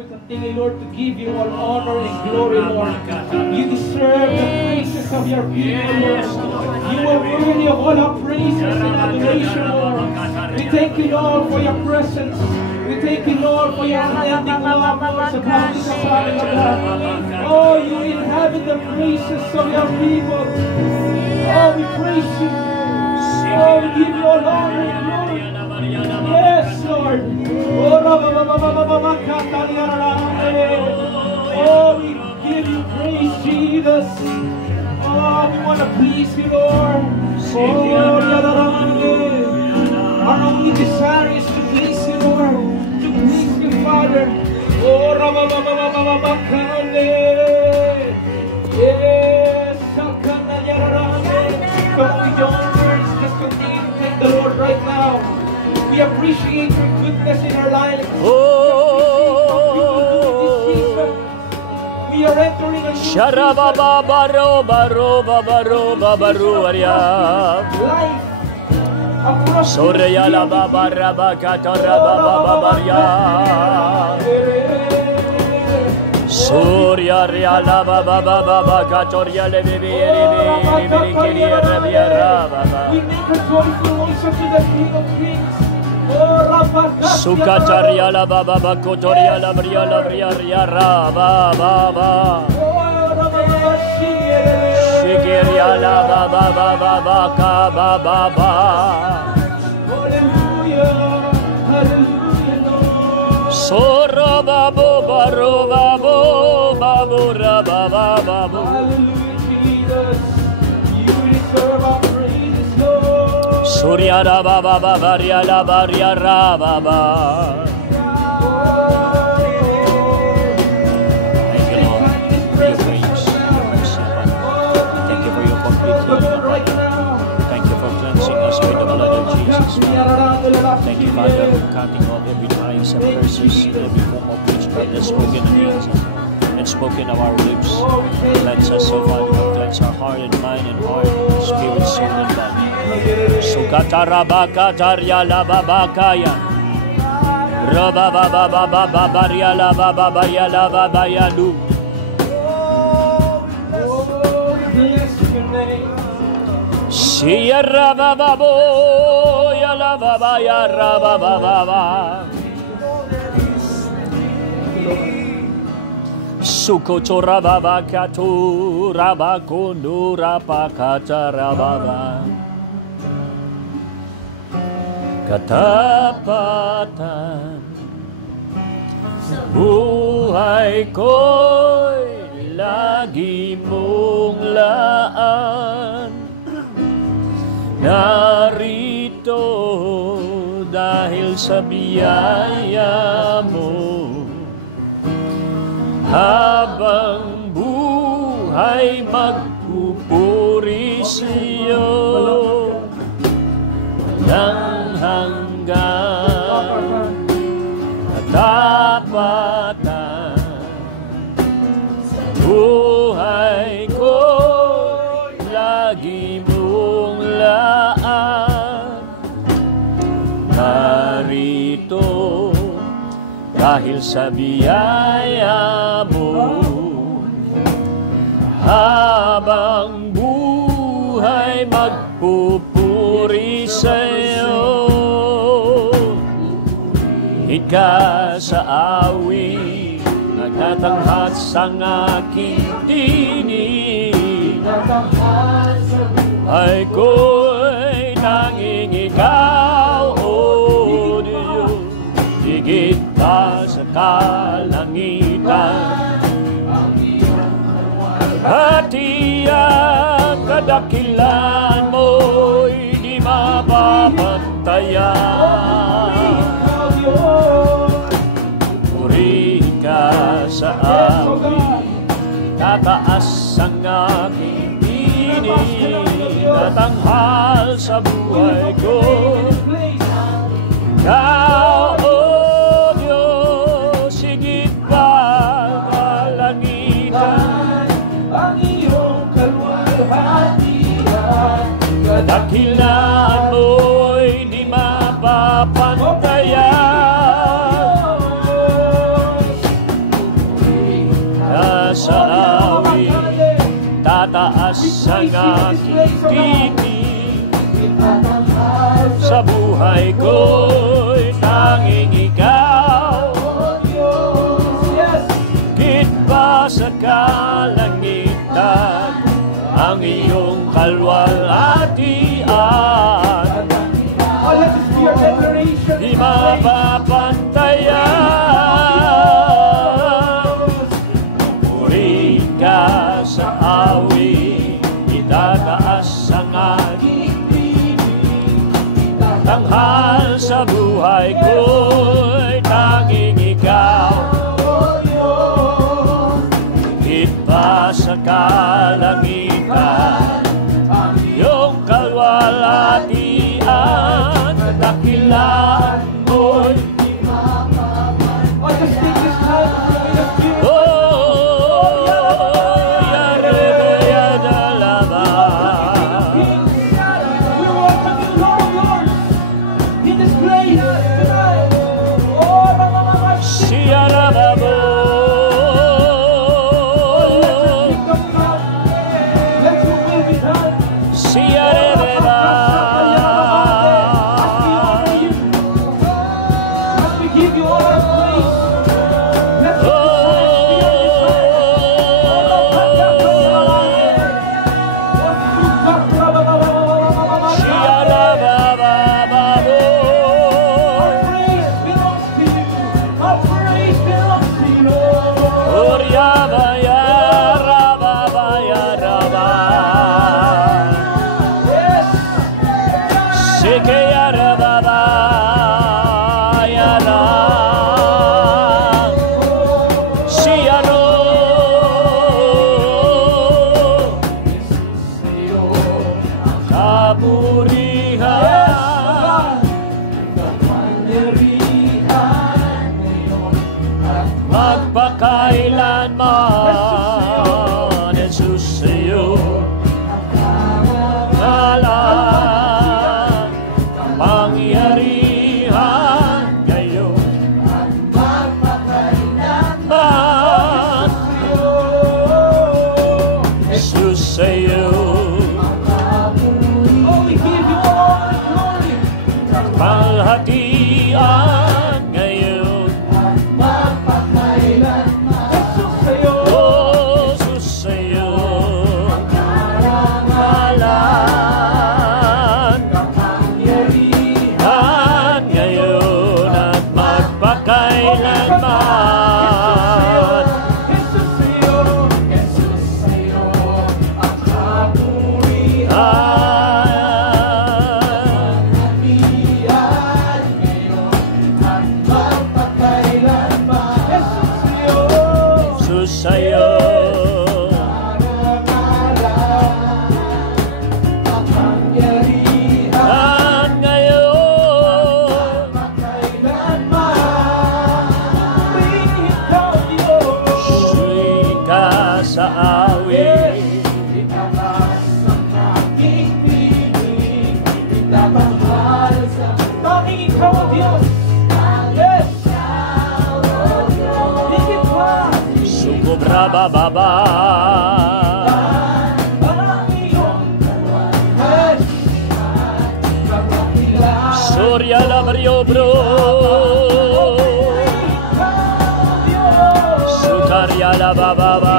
we continue, Lord, to give you all honor and glory, Lord. You deserve the praises of your people, Lord. You are worthy of all our praises and adoration, Lord. We thank you, Lord, for your presence. We thank you, Lord, for your unending love, Lord, so come to the Father of God. Oh, you inhabit the praises of your people. Oh, we praise you. Oh, we give you all honor and glory. Yes, Lord. Oh, we give you praise, Jesus. Oh, we want to please you, Lord. Our only desire is to please you, Lord. To please you, Father. Oh, yes, come with your words, just continue to thank the Lord right now. We appreciate your goodness in our lives. We are entering a new season. Life. Surya la baba rabaka rabababaria. Surya ria la baba baba katoria le bibi rababa. We make a joyful noise unto the King of Kings. Sukataria la baba kotoria la bria ria rababa. Shigeria la baba baba. Sora babo baro babo rababa babo. Surya rababa baria la baria rababa. Thank you, Father, for cutting off every ties and curses, every form of witchcraft that's spoken against us and spoken of our lips. Cleanse us, so Father, cleanse our heart and mind and heart, spirit, soul, and body. Sukatarabakatarya lababakaya Rababababababaria labababaya lababayalu. Sierra bababo ya la baba ya rabababa. Sukoto rababa katu rabakundu rapakata rababa. Katapatan buhay ko'y lagi mong laan. Narito dahil sa biyaya mo, habang buhay magpupuri sa'yo ng hanggang katapatan. Buhay ko lagi mong laan. Narito dahil sa biyaya mo, habang buhay magpupuri sa'yo. Ika sa awit, nagtatanghat sang aking tinig. Ay ko'y tanging ikaw, O Diyos, higit pa sa kalangitan. Pati ang kadakilan mo'y di mapapantayan. Puri ka sa awit, tataas ang aking tinig, tatanghal sa buhay ko. Ikaw, O Diyos, higit pa kalangitan. Ang iyong kaluwalhatian, kadakilan mo'y di mapapantayan. Sa buhay ko'y tanging ikaw, higit pa sa kalangitan ang iyong kalwalhatian. Di mapapantayan. Puri ka sa awit, itataas ang aking tanghal. Sa buhay ko'y tanging ikaw, higit pa sa kalangitan ang iyong kalwalhatian. Kadakilaan mo'y magpakailanman, Jesus sa'yo ngalan, pangyarihan ngayon at magpakailanman. Jesus sa'yo kalwalhatian ngayon at magpakailanman. Jesus sa'yo ngalan, pangyarihan ngayon at magpakailanman. Jesus sa'yo ang kapurihan. Sa'yo kapangyarihan ngayon, suri ka sa awit, itaas ang aking piling, itatanghal sa tanging ikaw ang Diyos. Baba Surya Labrio Bro Sukarya la Baba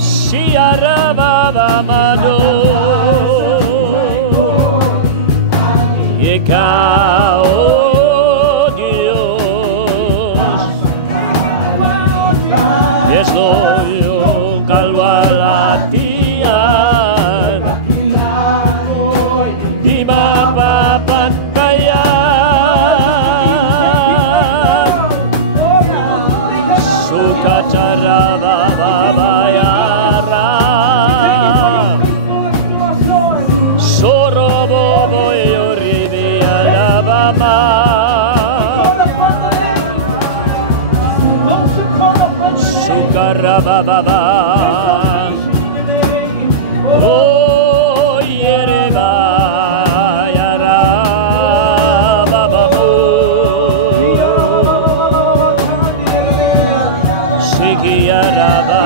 Siara Baba Mado Ikaw yung kalwalhatian, di mapapantayan. Suka cara babayaran, soro bobo yori alabama. Sukarababa Oh Yereba Yara Baba Siki Yaraba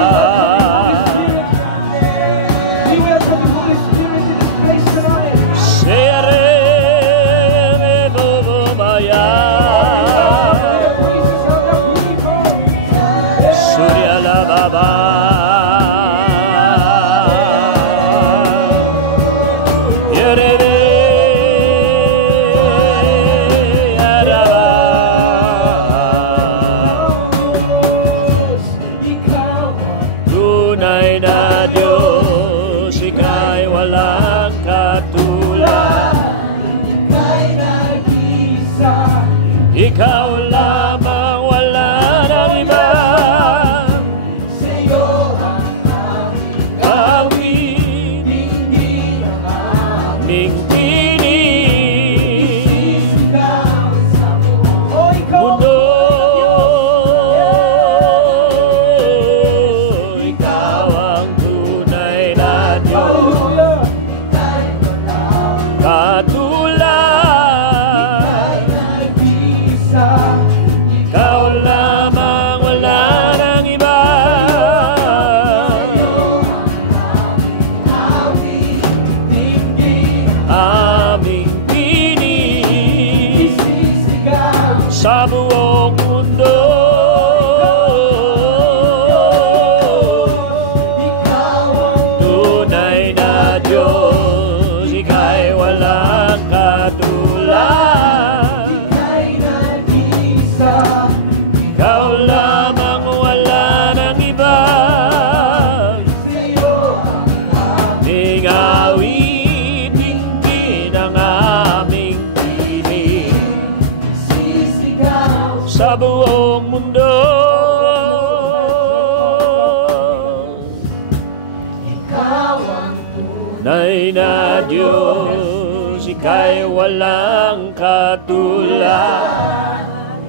Tunay na Diyos, ika'y walang katulad.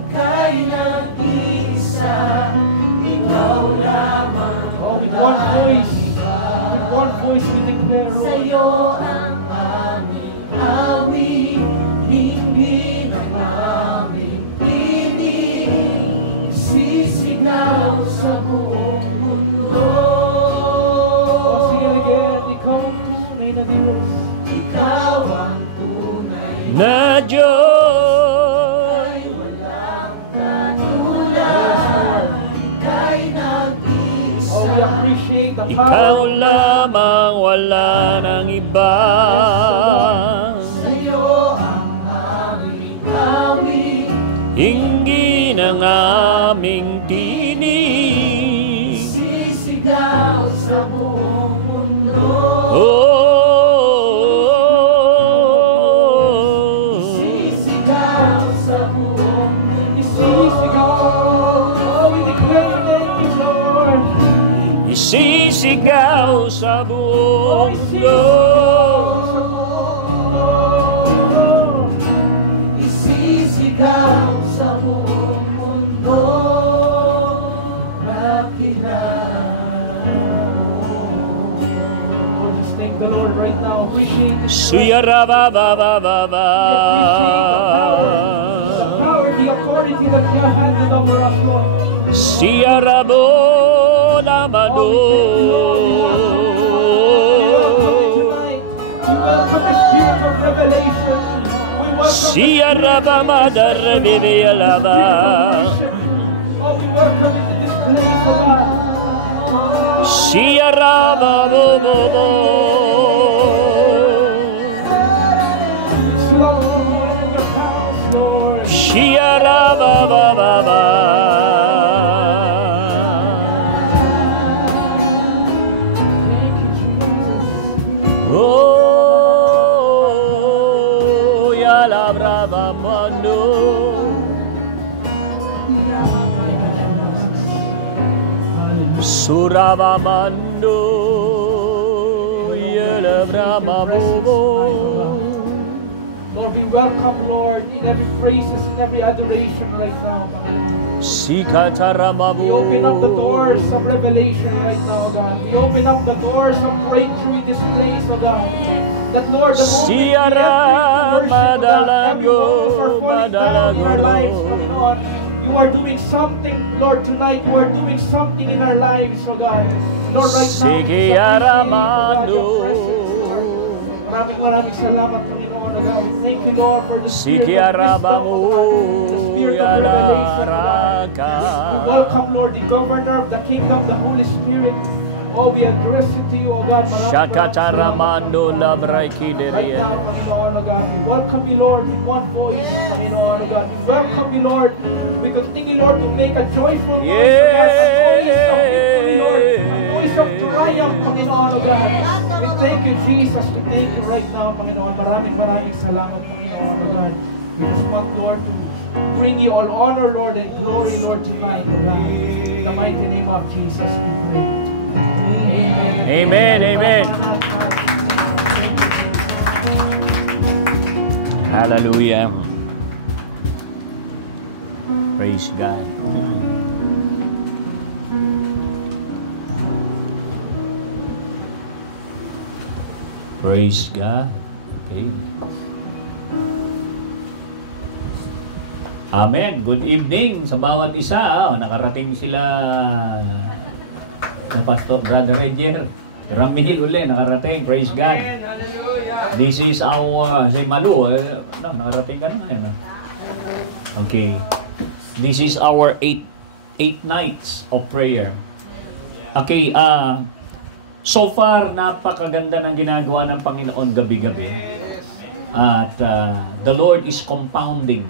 Ika'y nag-isa, ikaw lamang. Oh, with one voice we declare, Lord. Sa'yo ang aming awit, dinggin ang aming tinig, sisigaw sa buong mundo. Oh, sing it again. Ikaw ang tunay na Diyos. Ikaw ang tunay Na Diyos, ay walang katulad. Ika'y nag-isa. Oh, we appreciate the ikaw power. lamang, wala nang iba. Sa'yo ang aming awit, Hinggin ang aming tinig. sisigaw sa buong mundo. Sisigaw sa buong mundo. Oh, we declare your name, Lord. Isisigaw sa buong mundo. Isisigaw sa buong mundo. Oh, just thank the Lord right now. Appreciate this. Suyara ba ba ba ba ba. The power, the authority that you have handed over us, Lord. Siyara bo lamado. We welcome the spirit of revelation. We welcome Siyara ba madar bibiyalaba. Oh, we welcome it in this place, oh God. Siyara ba bo bo bo. It's love in your house, Lord. Siyara ba ba ba ba. Thank you, Jesus. Oh, ya la brava mano. Surava mando, ya la brava bobo. Lord, we welcome, Lord, in every praises, in every adoration right now, God. Sikataramabu. We open up the doors of revelation right now, God. We open up the doors of breakthrough in this place, oh God. That, Lord, the moment we enter into worship, oh God, every walls are falling down in our lives, Panginoon. You are doing something, Lord, tonight. You are doing something in our lives, oh God. Lord, right now, we appreciate, oh God, your presence, Lord. Maraming salamat, Panginoon, oh God. We thank you, Lord, for the spirit of wisdom, oh God. The spirit of revelation, oh God. We welcome, Lord, the governor of the kingdom, the Holy Spirit. Oh, we address it to you, oh God. Shakataramando labray Right kidere. now, Panginoon, oh God, we welcome you, Lord, with one voice, Panginoon, oh God. We welcome you, Lord. We continue, Lord, to make a joyful noise, oh God, a voice of victory, Lord, a voice of triumph, Panginoon, oh God. We thank you, Jesus. We thank you right now, Panginoon. Maraming salamat, Panginoon, oh God. We just want, Lord, to bring you all honor, Lord, and glory, Lord, tonight, oh God. In the mighty name of Jesus, we pray. Amen, amen. Hallelujah. Praise God. Praise God. Okay. Amen. Good evening sa bawat isa. Nakarating sila na Pastor Brother Edger. Ramil uli, nakarating. Praise God. This is our, si Malu, nakarating ka na ngayon. Okay. This is our 8 nights of prayer. Okay, so far, napakaganda ng ginagawa ng Panginoon gabi-gabi. At the Lord is compounding.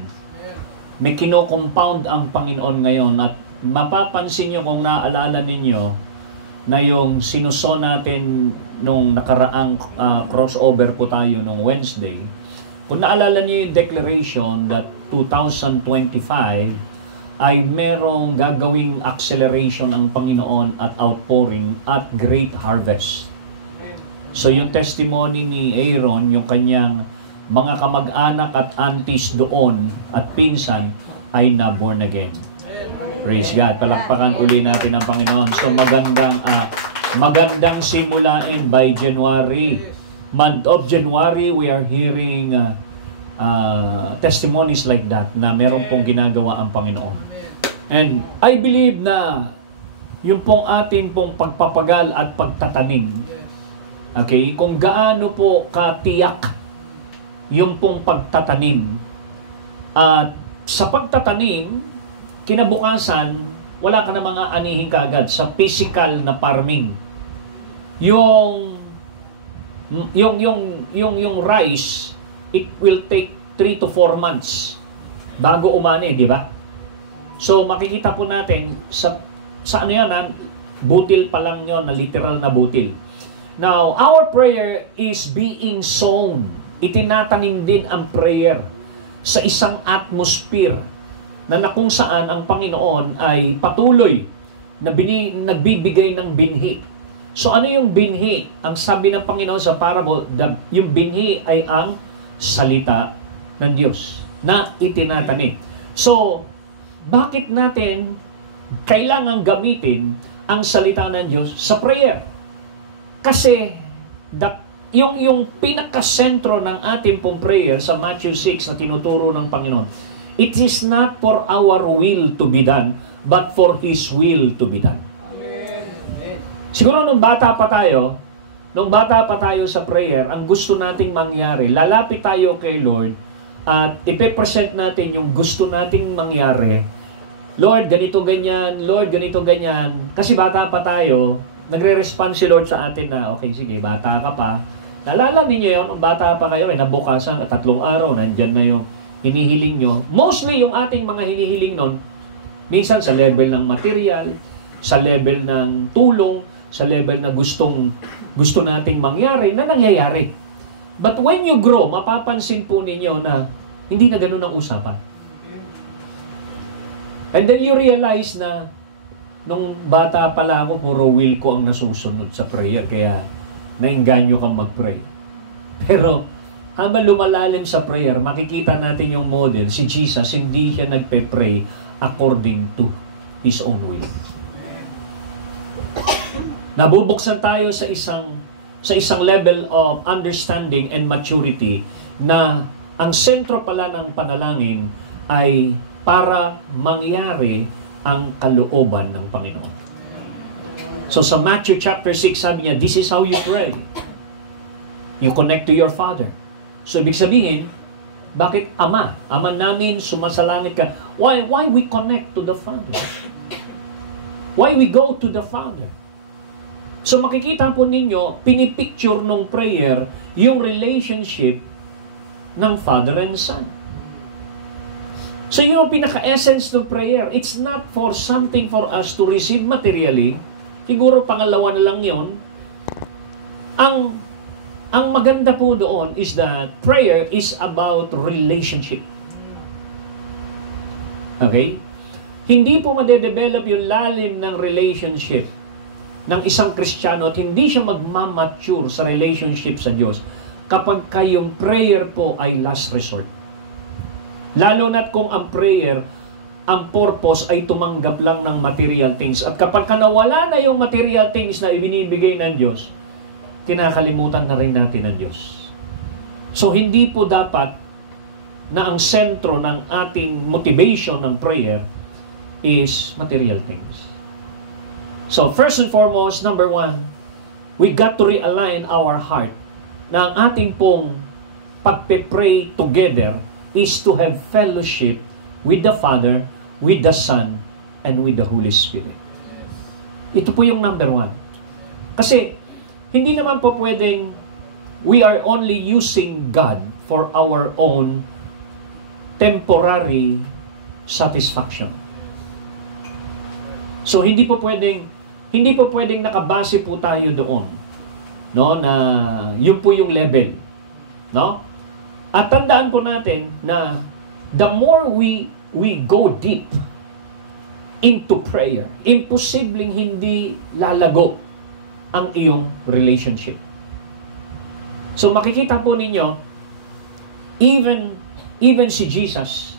May kino-compound ang Panginoon ngayon. At mapapansin nyo kung naaalala ninyo, na yung sinuso natin nung nakaraang crossover po tayo nung Wednesday. Kung naalala niyo yung declaration that 2025 ay merong gagawing acceleration ang Panginoon at outpouring at great harvest. So yung testimony ni Aaron, yung kanyang mga kamag-anak at aunties doon at pinsan ay na-born again. Praise God. Palakpakan uli natin ang Panginoon. So magandang simulain by January. Month of January, we are hearing testimonies like that na meron pong ginagawa ang Panginoon. And I believe na yung pong ating pong pagpapagal at pagtatanim, okay, kung gaano po katiyak yung pong pagtatanim, at sa pagtatanim, kinabukasan, wala ka na mga anihin kaagad sa physical na farming. Yung rice, it will take 3 to 4 months bago umani, di ba? So makikita po natin sa ano yan, butil pa lang yun, na literal na butil. Now, our prayer is being sown. Itinatanim din ang prayer sa isang atmosphere na kung saan ang Panginoon ay patuloy na nagbibigay ng binhi. So ano yung binhi? Ang sabi ng Panginoon sa parable, yung binhi ay ang salita ng Diyos na itinatanim. So, bakit natin kailangan gamitin ang salita ng Diyos sa prayer? Kasi yung pinakasentro ng ating pong prayer sa Matthew 6 na tinuturo ng Panginoon, it is not for our will to be done, but for His will to be done. Siguro nung bata pa tayo sa prayer, ang gusto nating mangyari, lalapit tayo kay Lord at ipe-present natin yung gusto nating mangyari. Lord, ganito ganyan. Lord, ganito ganyan. Kasi bata pa tayo, nagre-respond si Lord sa atin na, okay, sige, bata ka pa. Naalala ninyo yun, nung bata pa kayo, nabukasan, 3 araw, nandyan na yung hinihiling nyo. Mostly yung ating mga hinihiling nun, minsan sa level ng material, sa level ng tulong, sa level na gusto nating mangyari, na nangyayari. But when you grow, mapapansin po ninyo na hindi na ganun ang usapan. And then you realize na nung bata pala ako, puro will ko ang nasusunod sa prayer, kaya nainganyo kang mag-pray. Pero habang lumalalim sa prayer, makikita natin yung model. Si Jesus, hindi siya nagpe-pray according to His own will. Nabubuksan tayo sa isang level of understanding and maturity na ang sentro pala ng panalangin ay para mangyari ang kalooban ng Panginoon. So sa Matthew chapter 6, sabi niya, this is how you pray. You connect to your Father. So ibig sabihin, bakit Ama? Ama namin, sumasalangit ka. Why we connect to the Father? Why we go to the Father? So makikita po ninyo, pinipicture nung prayer yung relationship ng Father and Son. So yun ang pinaka-essence ng prayer. It's not for something for us to receive materially. Siguro pangalawa na lang yun. Ang maganda po doon is that prayer is about relationship. Okay? Hindi po madedevelop yung lalim ng relationship ng isang Kristiyano at hindi siya magmamature sa relationship sa Diyos kapag kayong prayer po ay last resort. Lalo na't kung ang prayer, ang purpose ay tumanggap lang ng material things. At kapag nawala na yung material things na ibinibigay ng Diyos, kinakalimutan na rin natin ang Diyos. So hindi po dapat na ang sentro ng ating motivation ng prayer is material things. So first and foremost, number 1, we got to realign our heart na ang ating pong pagpe-pray together is to have fellowship with the Father, with the Son, and with the Holy Spirit. Ito po yung number 1. Kasi hindi naman po pwedeng we are only using God for our own temporary satisfaction. So hindi po pwedeng nakabase po tayo doon, no, na yun po yung level, no? At tandaan po natin na the more we go deep into prayer, imposibleng hindi lalago ang iyong relationship. So makikita po ninyo, even si Jesus,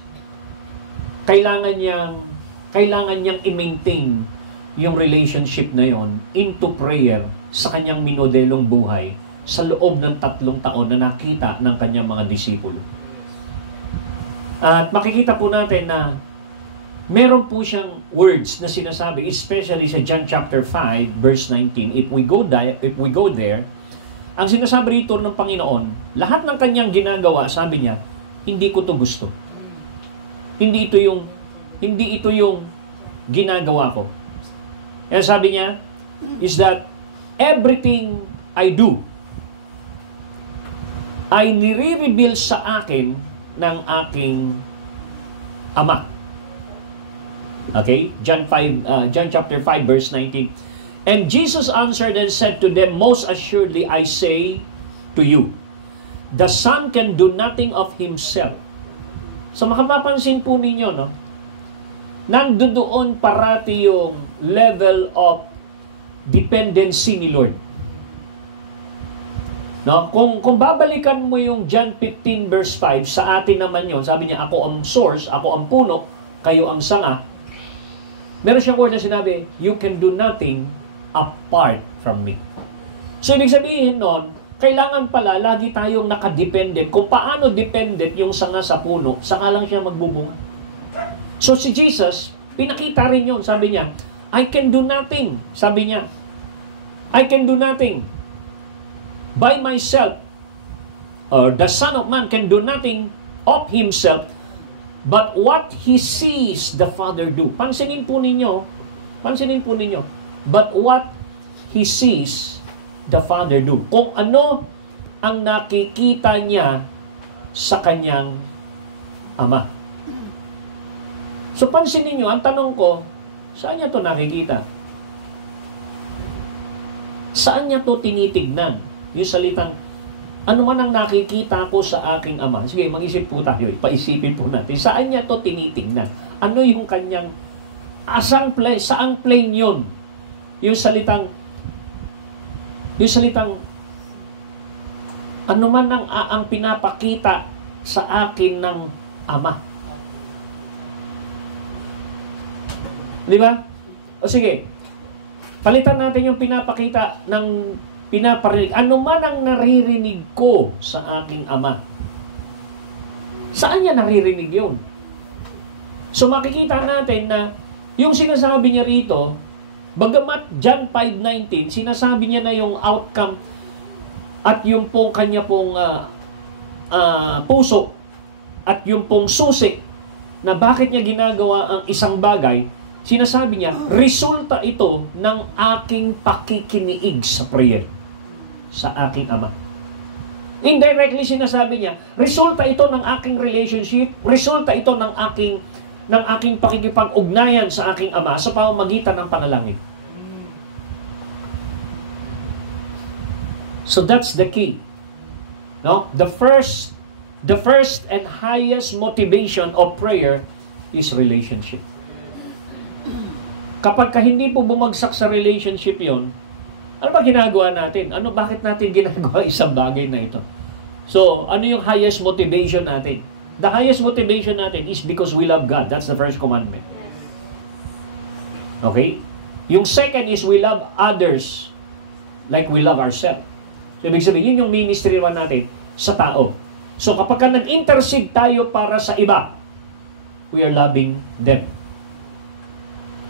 kailangan niyang i-maintain yung relationship na yon into prayer sa kanyang minodelong buhay sa loob ng 3 taon na nakita ng kanyang mga disipulo. At makikita po natin na meron po siyang words na sinasabi, especially sa John chapter 5 verse 19. If we go there, ang sinasabi rito ng Panginoon, lahat ng kanyang ginagawa, sabi niya, hindi ko to gusto. Hindi ito yung ginagawa ko. Kaya sabi niya, is that everything I do ay nire-reveal sa akin ng aking Ama. Okay? John chapter 5 verse 19. And Jesus answered and said to them, most assuredly I say to you, the Son can do nothing of himself. So makapapansin po ninyo, no? Nandoon parati yung level of dependency ni Lord. No? Kung babalikan mo yung John 15 verse 5, sa atin naman yon, sabi niya, ako ang source, ako ang puno, kayo ang sanga. Meron siyang word na sinabi, you can do nothing apart from me. So, ibig sabihin nun, kailangan pala lagi tayong nakadependent. Kung paano dependent yung sanga sa puno, saka lang siya magbubunga. So, si Jesus, pinakita rin yun. Sabi niya, I can do nothing. Sabi niya, I can do nothing by myself. Or the Son of Man can do nothing of himself, but what he sees the Father do. Pansinin po ninyo, but what he sees the Father do. Kung ano ang nakikita niya sa kanyang Ama. So pansinin niyo, ang tanong ko, saan niya to nakikita? Saan niya to tinitignan? Yung salitang, ano man ang nakikita ko sa aking Ama. Sige, mag-isip po tayo. Paisipin po natin. Saan niya to tinitingnan? Ano yung kanyang, saang plane yun? Yung salitang, ano man ang pinapakita sa akin ng Ama. Di ba? O sige, palitan natin yung pinapakita ng pinaparinig. Ano man ang naririnig ko sa aking Ama. Saan niya naririnig yun? So makikita natin na yung sinasabi niya rito, bagamat John 5:19, sinasabi niya na yung outcome at yung pong kanya pong puso at yung pong susi na bakit niya ginagawa ang isang bagay, sinasabi niya, resulta ito ng aking pakikiniig sa prayer sa aking Ama. Indirectly sinasabi niya, resulta ito ng aking relationship, resulta ito ng aking pakikipag-ugnayan sa aking Ama sa pamamagitan ng panalangin. So that's the key. No? The first and highest motivation of prayer is relationship. Kapag hindi po bumagsak sa relationship yon, ano ba ginagawa natin? Bakit natin ginagawa isang bagay na ito? So, ano yung highest motivation natin? The highest motivation natin is because we love God. That's the first commandment. Okay? Yung second is we love others like we love ourselves. So, ibig sabihin, yun yung ministry natin sa tao. So, kapag nag-intercede tayo para sa iba, we are loving them.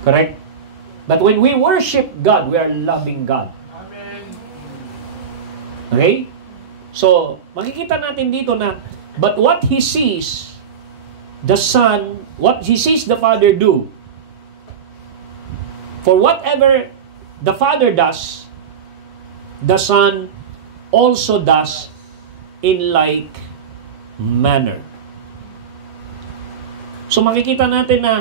Correct? But when we worship God, we are loving God. Amen. Okay? So, makikita natin dito na, but what He sees the Son, what He sees the Father do, for whatever the Father does, the Son also does in like manner. So, makikita natin na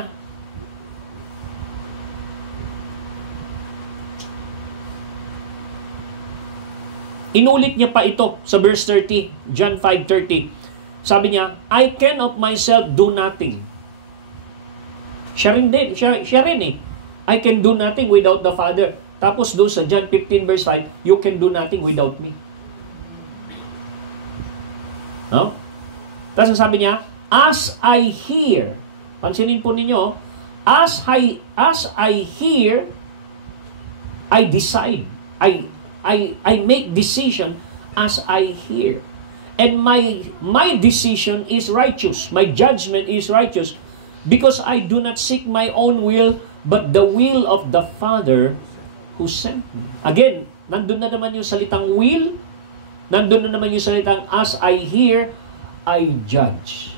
inulit niya pa ito sa verse 30, John 5:30. Sabi niya, I can of myself do nothing. Siya rin eh. I can do nothing without the Father. Tapos doon sa John 15 verse 5, you can do nothing without me. No? Tapos sabi niya, as I hear, pansinin po ninyo, as I hear, I decide. I make decision as I hear. And my decision is righteous. My judgment is righteous because I do not seek my own will, but the will of the Father who sent me. Again, nandun na naman yung salitang will, nandun na naman yung salitang as I hear, I judge.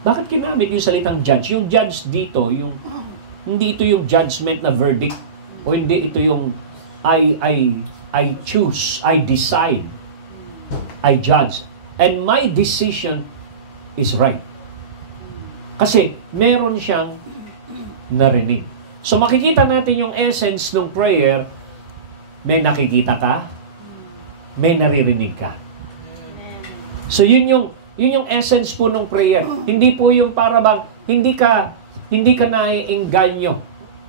Bakit kinamit yung salitang judge? Yung judge dito, hindi ito yung judgment na verdict, o hindi ito yung I choose, I decide, I judge. And my decision is right. Kasi meron siyang narinig. So makikita natin yung essence ng prayer, may nakikita ka, may naririnig ka. So yun yung essence po ng prayer. Hindi po yung para bang hindi ka naiengganyo.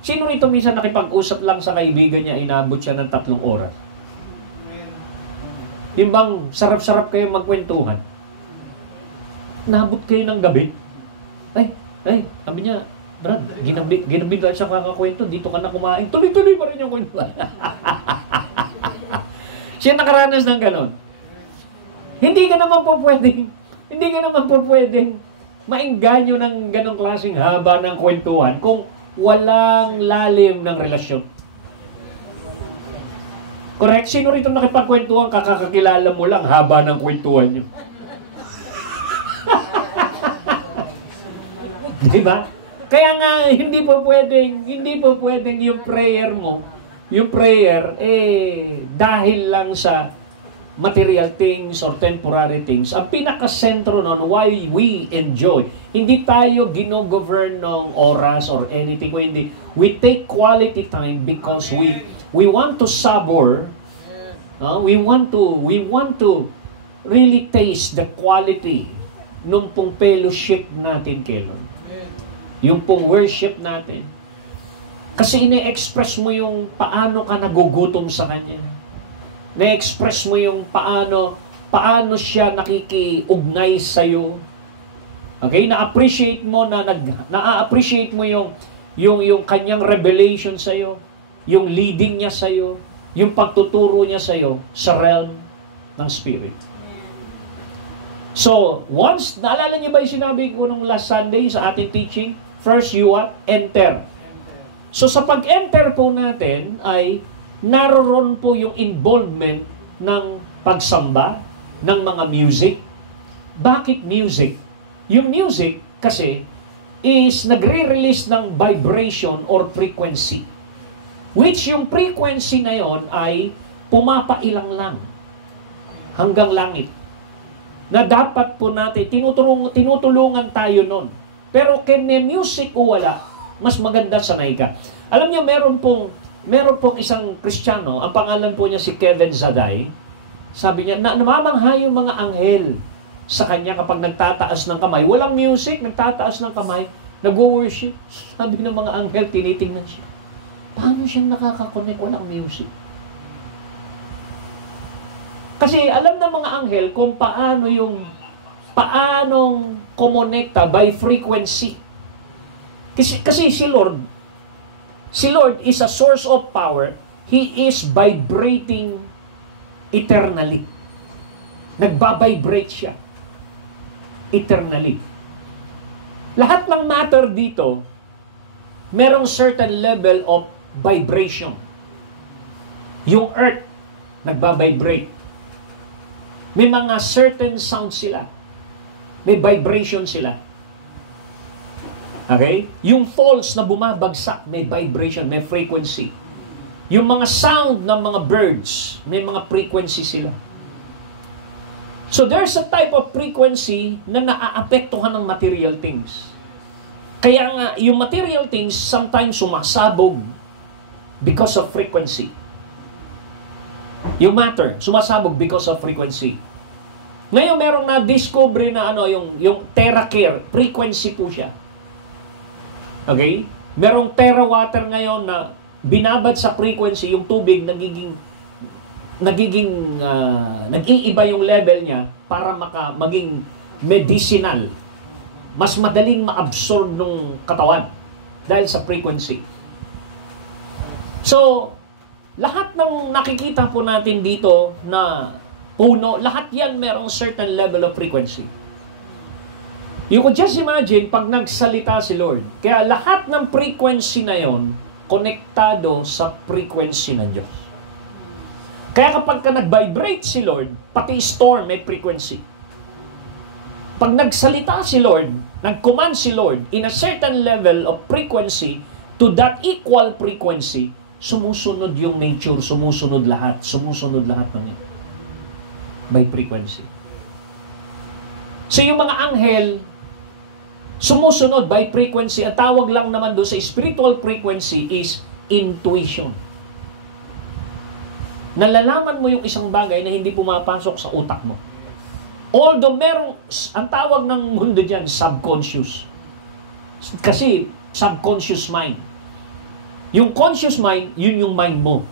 Sino rito minsan nakipag-usap lang sa kaibigan niya, inabot siya ng 3 oras? Yung bang sarap-sarap kayo magkwentuhan? Nabot kayo ng gabi? Ay, sabi niya, Brad, ginabi dahil sa kakakwento, dito ka na kumain. Tuloy-tuloy pa rin yung kwentuhan. Siya nakaranas ng ganon. Hindi ka naman po pwedeng maengganyo ng ganong klaseng haba ng kwentuhan kung walang lalim ng relasyon. Correct? Sino rito nakipagkwentuhan, kakakilala mo lang, haba ng kwentuhan nyo? Diba? Kaya nga, hindi po pwedeng yung prayer mo, dahil lang sa material things or temporary things. Ang pinakasentro nun, why we enjoy. Hindi tayo gino-govern ng oras or anything. Hindi. We take quality time because we want to savor. We want to really taste the quality nung pong fellowship natin kay Lord. Yung pong worship natin. Kasi ine-express mo yung paano ka nagugutom sa Kanya. Na-express mo yung paano siya nakikiugnay sa'yo. Okay? Na-appreciate mo na-appreciate mo yung kanyang revelation sa'yo, yung leading niya sa'yo, yung pagtuturo niya sa'yo sa realm ng Spirit. So, once, naalala niyo ba yung sinabi ko nung last Sunday sa ating teaching? First, you what? Enter. So, sa pag-enter po natin ay naroon po yung involvement ng pagsamba, ng mga music. Bakit music? Yung music kasi is nagre-release ng vibration or frequency. Which yung frequency na yon ay pumapailang lang hanggang langit. Na dapat po natin, tinutulungan tayo nun. Pero kung may music o wala, mas maganda sanay ka. Alam niyo, meron pong isang Kristiyano, ang pangalan po niya si Kevin Zaday. Sabi niya, namamangha yung mga anghel sa kanya kapag nagtataas ng kamay. Walang music, nagtataas ng kamay, nag-worship. Sabi ng mga anghel, tinitingnan siya. Paano siyang nakakakonect? Walang music. Kasi alam ng mga anghel kung paanong kumonekta by frequency. Kasi si Lord is a source of power. He is vibrating eternally. Nagbabibrate siya eternally. Lahat ng matter dito, merong certain level of vibration. Yung earth, nagbabibrate. May mga certain sound sila. May vibration sila. Okay? Yung falls na bumabagsak, may vibration, may frequency. Yung mga sound ng mga birds, may mga frequency sila. So there's a type of frequency na naaapektuhan ng material things. Kaya nga, yung material things sometimes sumasabog because of frequency. Yung matter, sumasabog because of frequency. Ngayon, merong na-discover na yung TerraCare, frequency po siya. Okay? Merong TerraWater ngayon na binabad sa frequency, yung tubig nag-iiba yung level niya para maging medicinal. Mas madaling ma-absorb ng katawan dahil sa frequency. So, lahat ng nakikita po natin dito na puno, lahat yan merong certain level of frequency. You could just imagine pag nagsalita si Lord. Kaya lahat ng frequency na yon konektado sa frequency ng Diyos. Kaya kapag ka nag-vibrate si Lord, pati storm may frequency. Pag nagsalita si Lord, nag-command si Lord in a certain level of frequency to that equal frequency, sumusunod yung nature, sumusunod lahat ng ito. By frequency. So yung mga anghel, sumusunod by frequency. At tawag lang naman doon sa spiritual frequency is intuition. Nalalaman mo yung isang bagay na hindi pumapasok sa utak mo. Although ang tawag ng mundo dyan, subconscious. Kasi subconscious mind. Yung conscious mind, yun yung mind mo.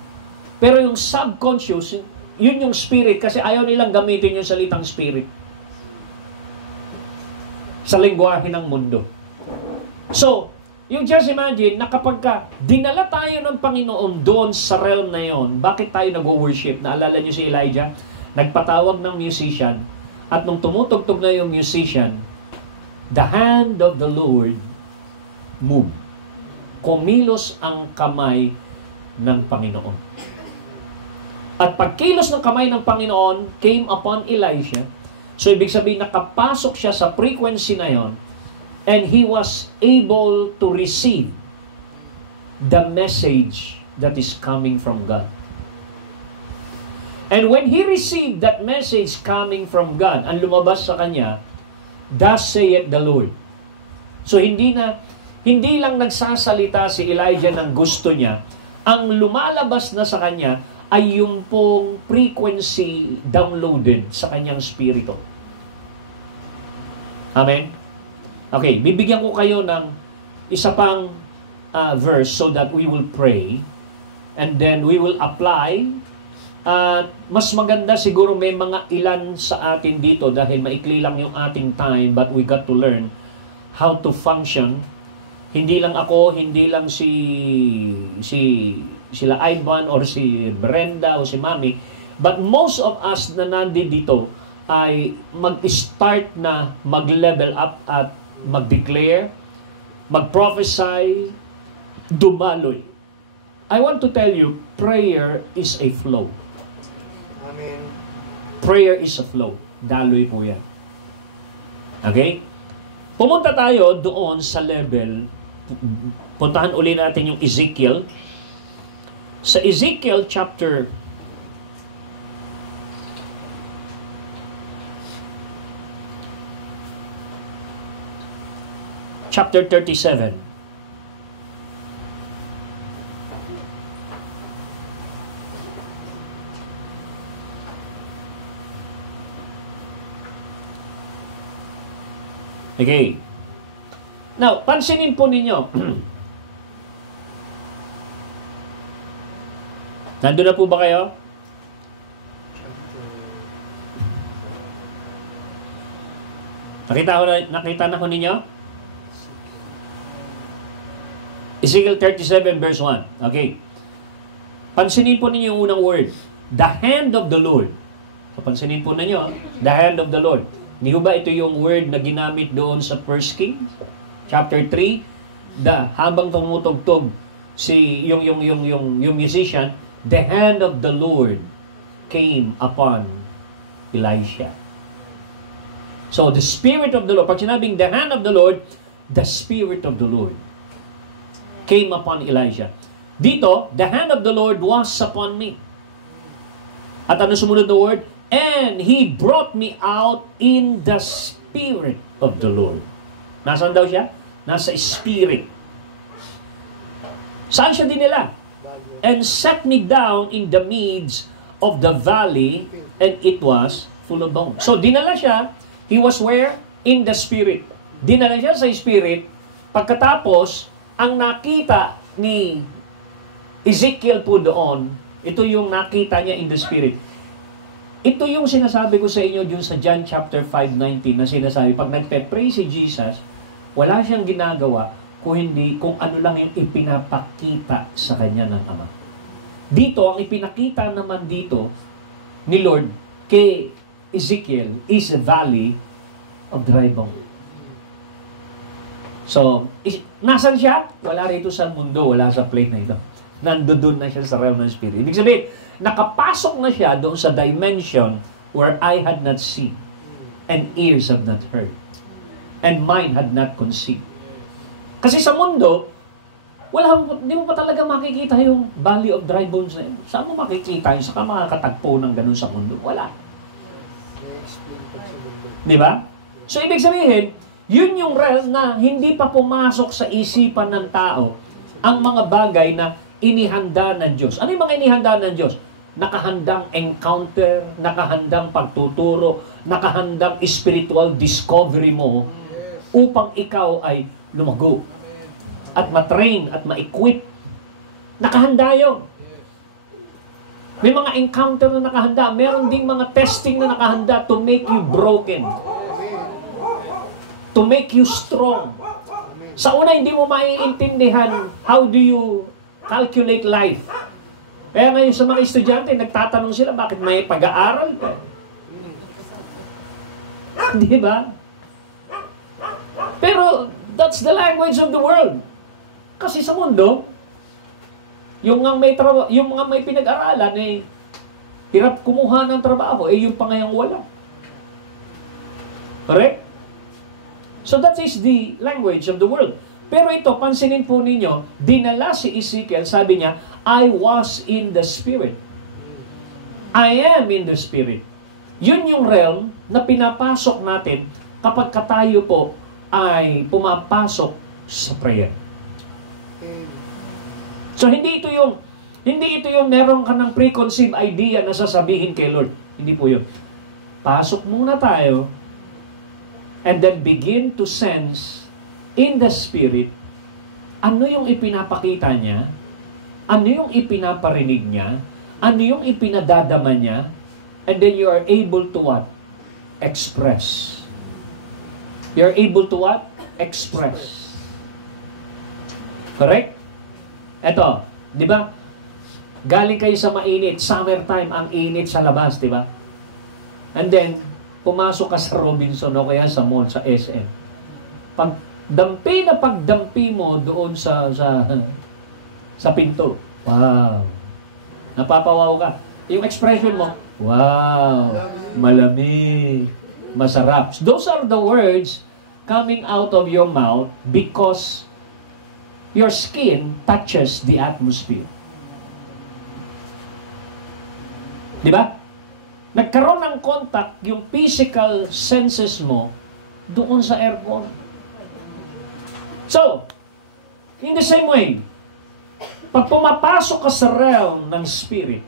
Pero yung subconscious, yun yung spirit. Kasi ayaw nilang gamitin yung salitang spirit sa lengguwahe ng mundo. So, yung just imagine na kapag dinala tayo ng Panginoon doon sa realm na yon, bakit tayo nag-worship? Naalala niyo si Elijah? Nagpatawag ng musician, at nung tumutugtog na yung musician, the hand of the Lord moved. Kumilos ang kamay ng Panginoon. At pagkilos ng kamay ng Panginoon came upon Elisha. So, ibig sabihin, nakapasok siya sa frequency na yon, and he was able to receive the message that is coming from God. And when he received that message coming from God, ang lumabas sa kanya, thus saith the Lord. So, hindi lang nagsasalita si Elijah ng gusto niya, ang lumalabas na sa kanya ay yung pong frequency downloaded sa kanyang spirito. Amen? Okay, bibigyan ko kayo ng isa pang verse so that we will pray and then we will apply. Mas maganda siguro may mga ilan sa atin dito dahil maikli lang yung ating time, but we got to learn how to function. Hindi lang ako, hindi lang sila Ivan or si Brenda o si Mami, but most of us na nandito ay mag-start na mag-level up at mag-declare, mag-prophesy, dumaloy. I want to tell you, prayer is a flow. Amen. Prayer is a flow. Daloy po yan. Okay? Pumunta tayo doon sa level, puntahan uli natin yung Ezekiel. Sa Ezekiel chapter 37. Okay. Now, pansinin po ninyo. Nandun na po ba kayo? Nakita na ko ninyo? Ezekiel 37 verse 1. Okay. Pansinin po ninyo yung unang word. The hand of the Lord. So, pansinin po ninyo, the hand of the Lord. Hindi ba ito yung word na ginamit doon sa 1 Kings chapter 3? Habang tumutugtog yung musician, the hand of the Lord came upon Elisha. So, the Spirit of the Lord, pag sinabing the hand of the Lord, the Spirit of the Lord came upon Elijah. Dito, the hand of the Lord was upon me. At ano sumunod na word? And He brought me out in the Spirit of the Lord. Nasaan daw siya? Nasa Spirit. Saan siya dinala? And set me down in the midst of the valley, and it was full of bones. So, dinala siya. He was where? In the Spirit. Dinala siya sa Spirit. Pagkatapos, ang nakita ni Ezekiel po doon Ito yung nakita niya in the Spirit. Ito yung sinasabi ko sa inyo dun sa John chapter 5:19 na sinasabi, pag nagpe-pray si Jesus, wala siyang ginagawa kung ano lang yung ipinapakita sa kanya ng Ama. Dito, ang ipinakita naman dito ni Lord kay Ezekiel is a valley of dry bone. So, nasan siya? Wala rito sa mundo, wala sa plane na ito. Nandoon na siya sa realm ng Spirit. Ibig sabihin, nakapasok na siya doon sa dimension where eye had not seen, and ears have not heard, and mind had not conceived. Kasi sa mundo, hindi mo pa talaga makikita yung valley of dry bones na yun. Saan mo makikita yun? Saka makakatagpo ng ganun sa mundo? Wala. Di ba? So, ibig sabihin, yun yung realm na hindi pa pumasok sa isipan ng tao ang mga bagay na inihanda ng Diyos. Ano yung mga inihanda ng Diyos? Nakahandang encounter, nakahandang pagtuturo, nakahandang spiritual discovery mo upang ikaw ay lumago at matrain at ma-equip. Nakahanda yun. May mga encounter na nakahanda. Meron ding mga testing na nakahanda to make you broken. To make you strong. Sa una, hindi mo maiintindihan how do you calculate life. Kaya ngayon sa mga estudyante, nagtatanong sila, bakit may pag-aaral ka? Di ba? Pero, that's the language of the world. Kasi sa mundo, yung mga may pinag-aralan, hirap kumuha ng trabaho, yung pangayang wala. Correct? So that is the language of the world. Pero ito, pansinin po ninyo, dinala si Ezekiel, sabi niya, I was in the Spirit. I am in the Spirit. Yun yung realm na pinapasok natin kapag tayo po ay pumapasok sa prayer. So hindi ito yung meron ka ng preconceived idea na sasabihin kay Lord. Hindi po yun. Pasok muna tayo and then begin to sense in the Spirit ano yung ipinapakita niya, ano yung ipinaparinig niya, ano yung ipinadadama niya, and then you are able to what? Express. You're able to what? Express. Correct? Eto, di ba? Galing kayo sa mainit, summertime, ang init sa labas, di ba? And then, pumasok ka sa Robinson o kaya sa mall, sa SM. Pagdampi mo doon sa pinto. Wow. Napapawaw ka. Yung expression mo, wow, malamig, masarap. Those are the words coming out of your mouth because your skin touches the atmosphere. Di ba? Nagkaroon ng contact yung physical senses mo doon sa aircon. So, in the same way, pag pumapasok ka sa realm ng spirit,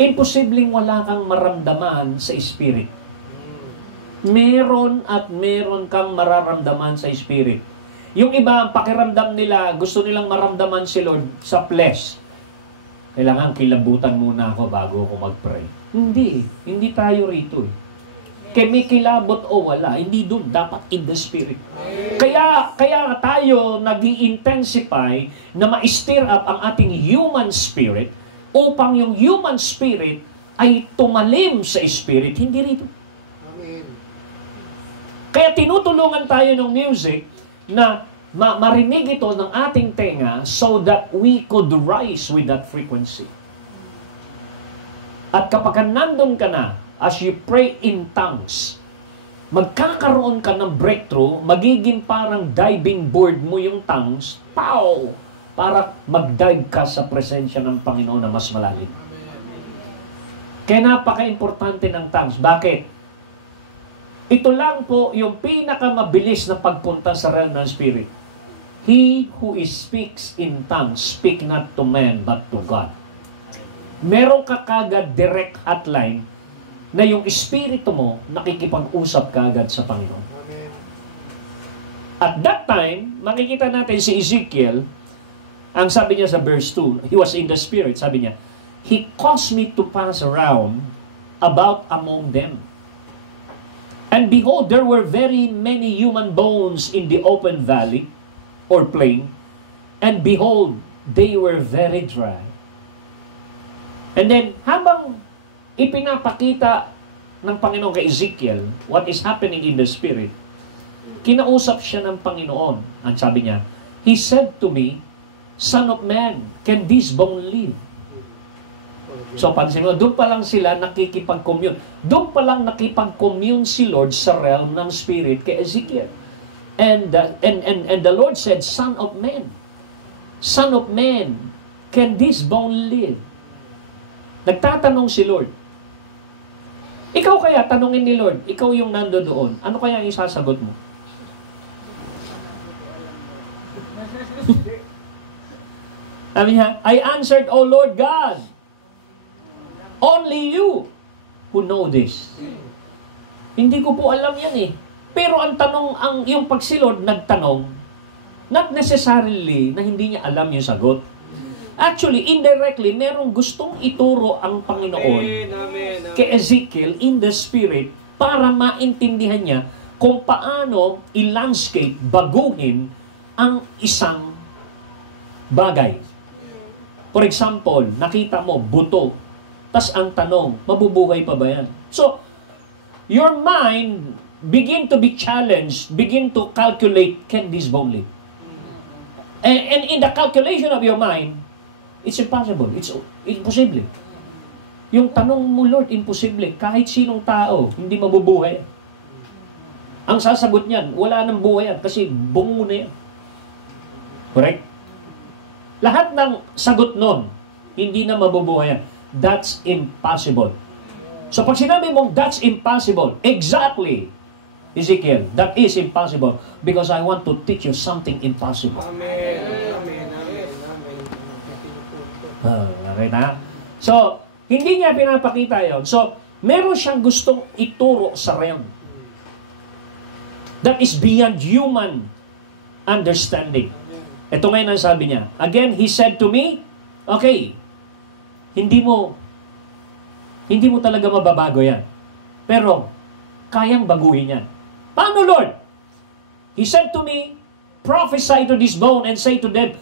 imposibleng wala kang maramdaman sa spirit. Meron at meron kang mararamdaman sa spirit. Yung iba, ang pakiramdam nila, gusto nilang maramdaman si Lord sa flesh. Kailangan kilabutan muna ako bago ako mag-pray. Hindi tayo rito eh. Kaya may kilabot o wala, hindi doon, dapat in the spirit. Kaya tayo nag-i-intensify na ma-stir up ang ating human spirit upang yung human spirit ay tumalim sa spirit, hindi rito. Amen. Kaya tinutulungan tayo ng music na marinig ito ng ating tenga so that we could rise with that frequency. At kapag nandun ka na, as you pray in tongues, magkakaroon ka ng breakthrough, magiging parang diving board mo yung tongues, pow! Para mag-dive ka sa presensya ng Panginoon na mas malalim. Kaya napaka-importante ng tongues. Bakit? Ito lang po yung pinakamabilis na pagpunta sa realm ng Spirit. He who speaks in tongues, speak not to man, but to God. Meron ka kagad direct hotline na yung espiritu mo nakikipag-usap kagad sa Panginoon. Amen. At that time, makikita natin si Ezekiel, ang sabi niya sa verse 2, he was in the Spirit, sabi niya, He caused me to pass around about among them. And behold, there were very many human bones in the open valley or plain. And behold, they were very dry. And then, habang ipinapakita ng Panginoon kay Ezekiel what is happening in the Spirit, kinausap siya ng Panginoon. Ang sabi niya, He said to me, Son of man, can this bone live? So, pansin mo, doon pa lang sila nakikipag-commune. Doon pa lang nakipag-commune si Lord sa realm ng Spirit kay Ezekiel. And the Lord said, Son of man, can this bone live? Nagtatanong si Lord. Ikaw kaya, tanungin ni Lord, ikaw yung nando doon, ano kaya yung isasagot mo? Sabi niya, I answered, O Lord God, only you who know this. Hindi ko po alam yan eh. Pero ang tanong, yung pagsilod nagtanong, not necessarily na hindi niya alam yung sagot. Actually, indirectly, merong gustong ituro ang Panginoon kay Ezekiel in the Spirit para maintindihan niya kung paano i-landscape, baguhin ang isang bagay. For example, nakita mo, buto. Tas ang tanong, mabubuhay pa ba yan? So, your mind begin to be challenged, begin to calculate, can this bone live? And in the calculation of your mind, it's impossible. It's impossible. Yung tanong mo, Lord, imposible. Kahit sinong tao, hindi mabubuhay. Ang sasagot niyan, wala nang buhay yan kasi bungo na yan. Correct? Lahat ng sagot nun, hindi na mabubuhay yan. That's impossible. So pag sinabi mong that's impossible, exactly, Ezekiel, that is impossible because I want to teach you something impossible. Amen. Okay na? So, hindi niya pinapakita yon. So, meron siyang gustong ituro sa realm that is beyond human understanding. Ito ngayon ang sabi niya. Again, He said to me, okay, hindi mo talaga mababago yan. Pero, kayang baguhin yan. Paano, Lord? He said to me, prophesy to this bone and say to them,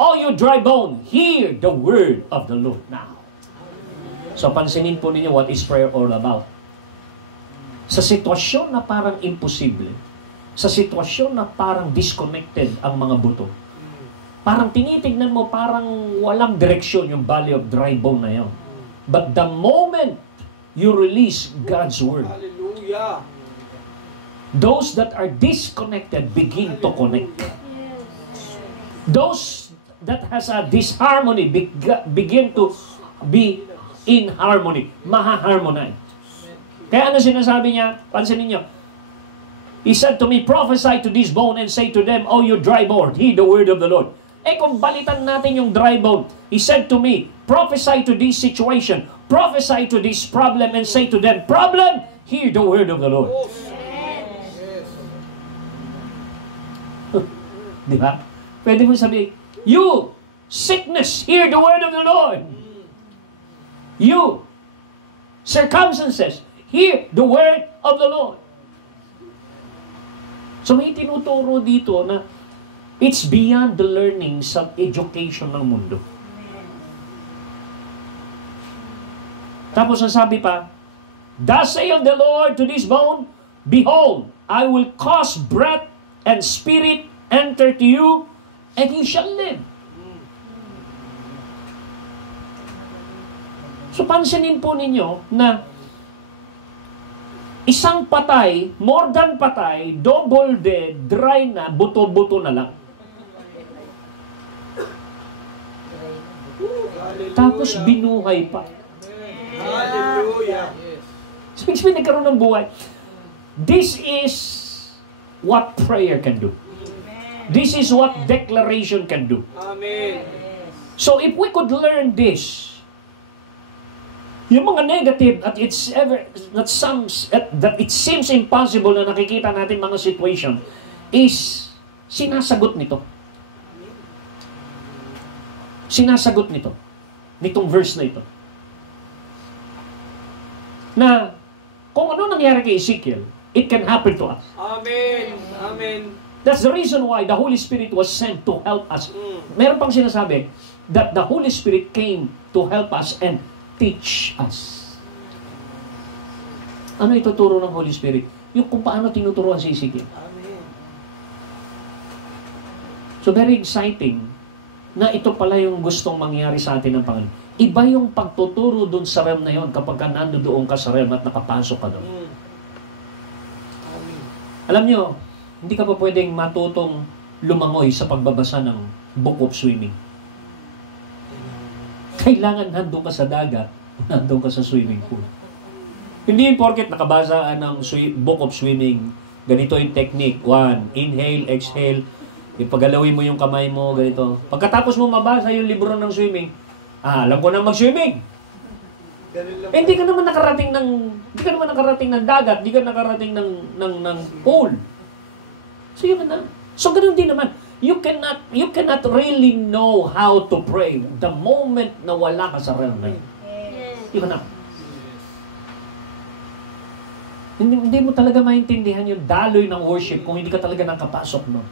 all you dry bone, hear the word of the Lord now. So, pansinin po ninyo what is prayer all about. Sa sitwasyon na parang imposible, sa sitwasyon na parang disconnected ang mga buto, parang tinitignan mo, parang walang direksyon yung valley of dry bone na yun. But the moment you release God's word, Hallelujah. those that are disconnected begin to connect. Those that has a disharmony begin to be in harmony. Maha-harmonize. Kaya ano sinasabi niya? Pansinin niyo. He said to me, prophesy to this bone and say to them, oh, you dry bone, hear the word of the Lord. Kung balitan natin yung dry bone, He said to me, prophesy to this situation, prophesy to this problem and say to them, problem, hear the word of the Lord. Di ba? Pwede mo sabihin, you, sickness, hear the word of the Lord. You, circumstances, hear the word of the Lord. So may tinuturo dito na it's beyond the learning sa education ng mundo. Tapos ang sabi pa, thus saith the Lord to this bone, behold, I will cause breath and spirit enter to you, and you shall live. So pansinin po ninyo na isang patay, more than patay, double dead, dry na, buto-buto na lang. Tapos binuhay pa. Hallelujah. So, nagkaroon ng buhay. This is what prayer can do. This is what declaration can do. Amen. So if we could learn this, yung mga negative at that it seems impossible na nakikita natin mga situation is sinasagot nito. Sinasagot nito. Nitong verse na ito. na kung ano nangyari kay Ezekiel, it can happen to us. Amen. Amen. That's the reason why the Holy Spirit was sent to help us. Meron pang sinasabi that the Holy Spirit came to help us and teach us. Ano ituturo ng Holy Spirit? Yung kung paano tinuturuan si Ezekiel. Amen. So very exciting na ito pala yung gustong mangyari sa atin ng Panginoon. Iba yung pagtuturo doon sa realm na yon kapag nandoon ka sa realm at nakapasok ka doon. Amen. Alam nyo, hindi ka pa pwedeng matutong lumangoy sa pagbabasa ng Book of Swimming. Kailangan nandun ka sa dagat, nandun ka sa swimming pool. Hindi yung porket nakabasa ng Book of Swimming, ganito yung technique. 1, inhale, exhale, ipagalawin mo yung kamay mo, ganito. Pagkatapos mo mabasa yung libro ng swimming, alam ko na mag-swimming. Hindi ka naman nakarating ng dagat, hindi ka nakarating ng pool. So yun na. So ganoon din naman. You cannot really know how to pray the moment na wala ka sa realm na yun. Yun na. Hindi mo talaga maintindihan yung daloy ng worship kung hindi ka talaga nakapasok, no?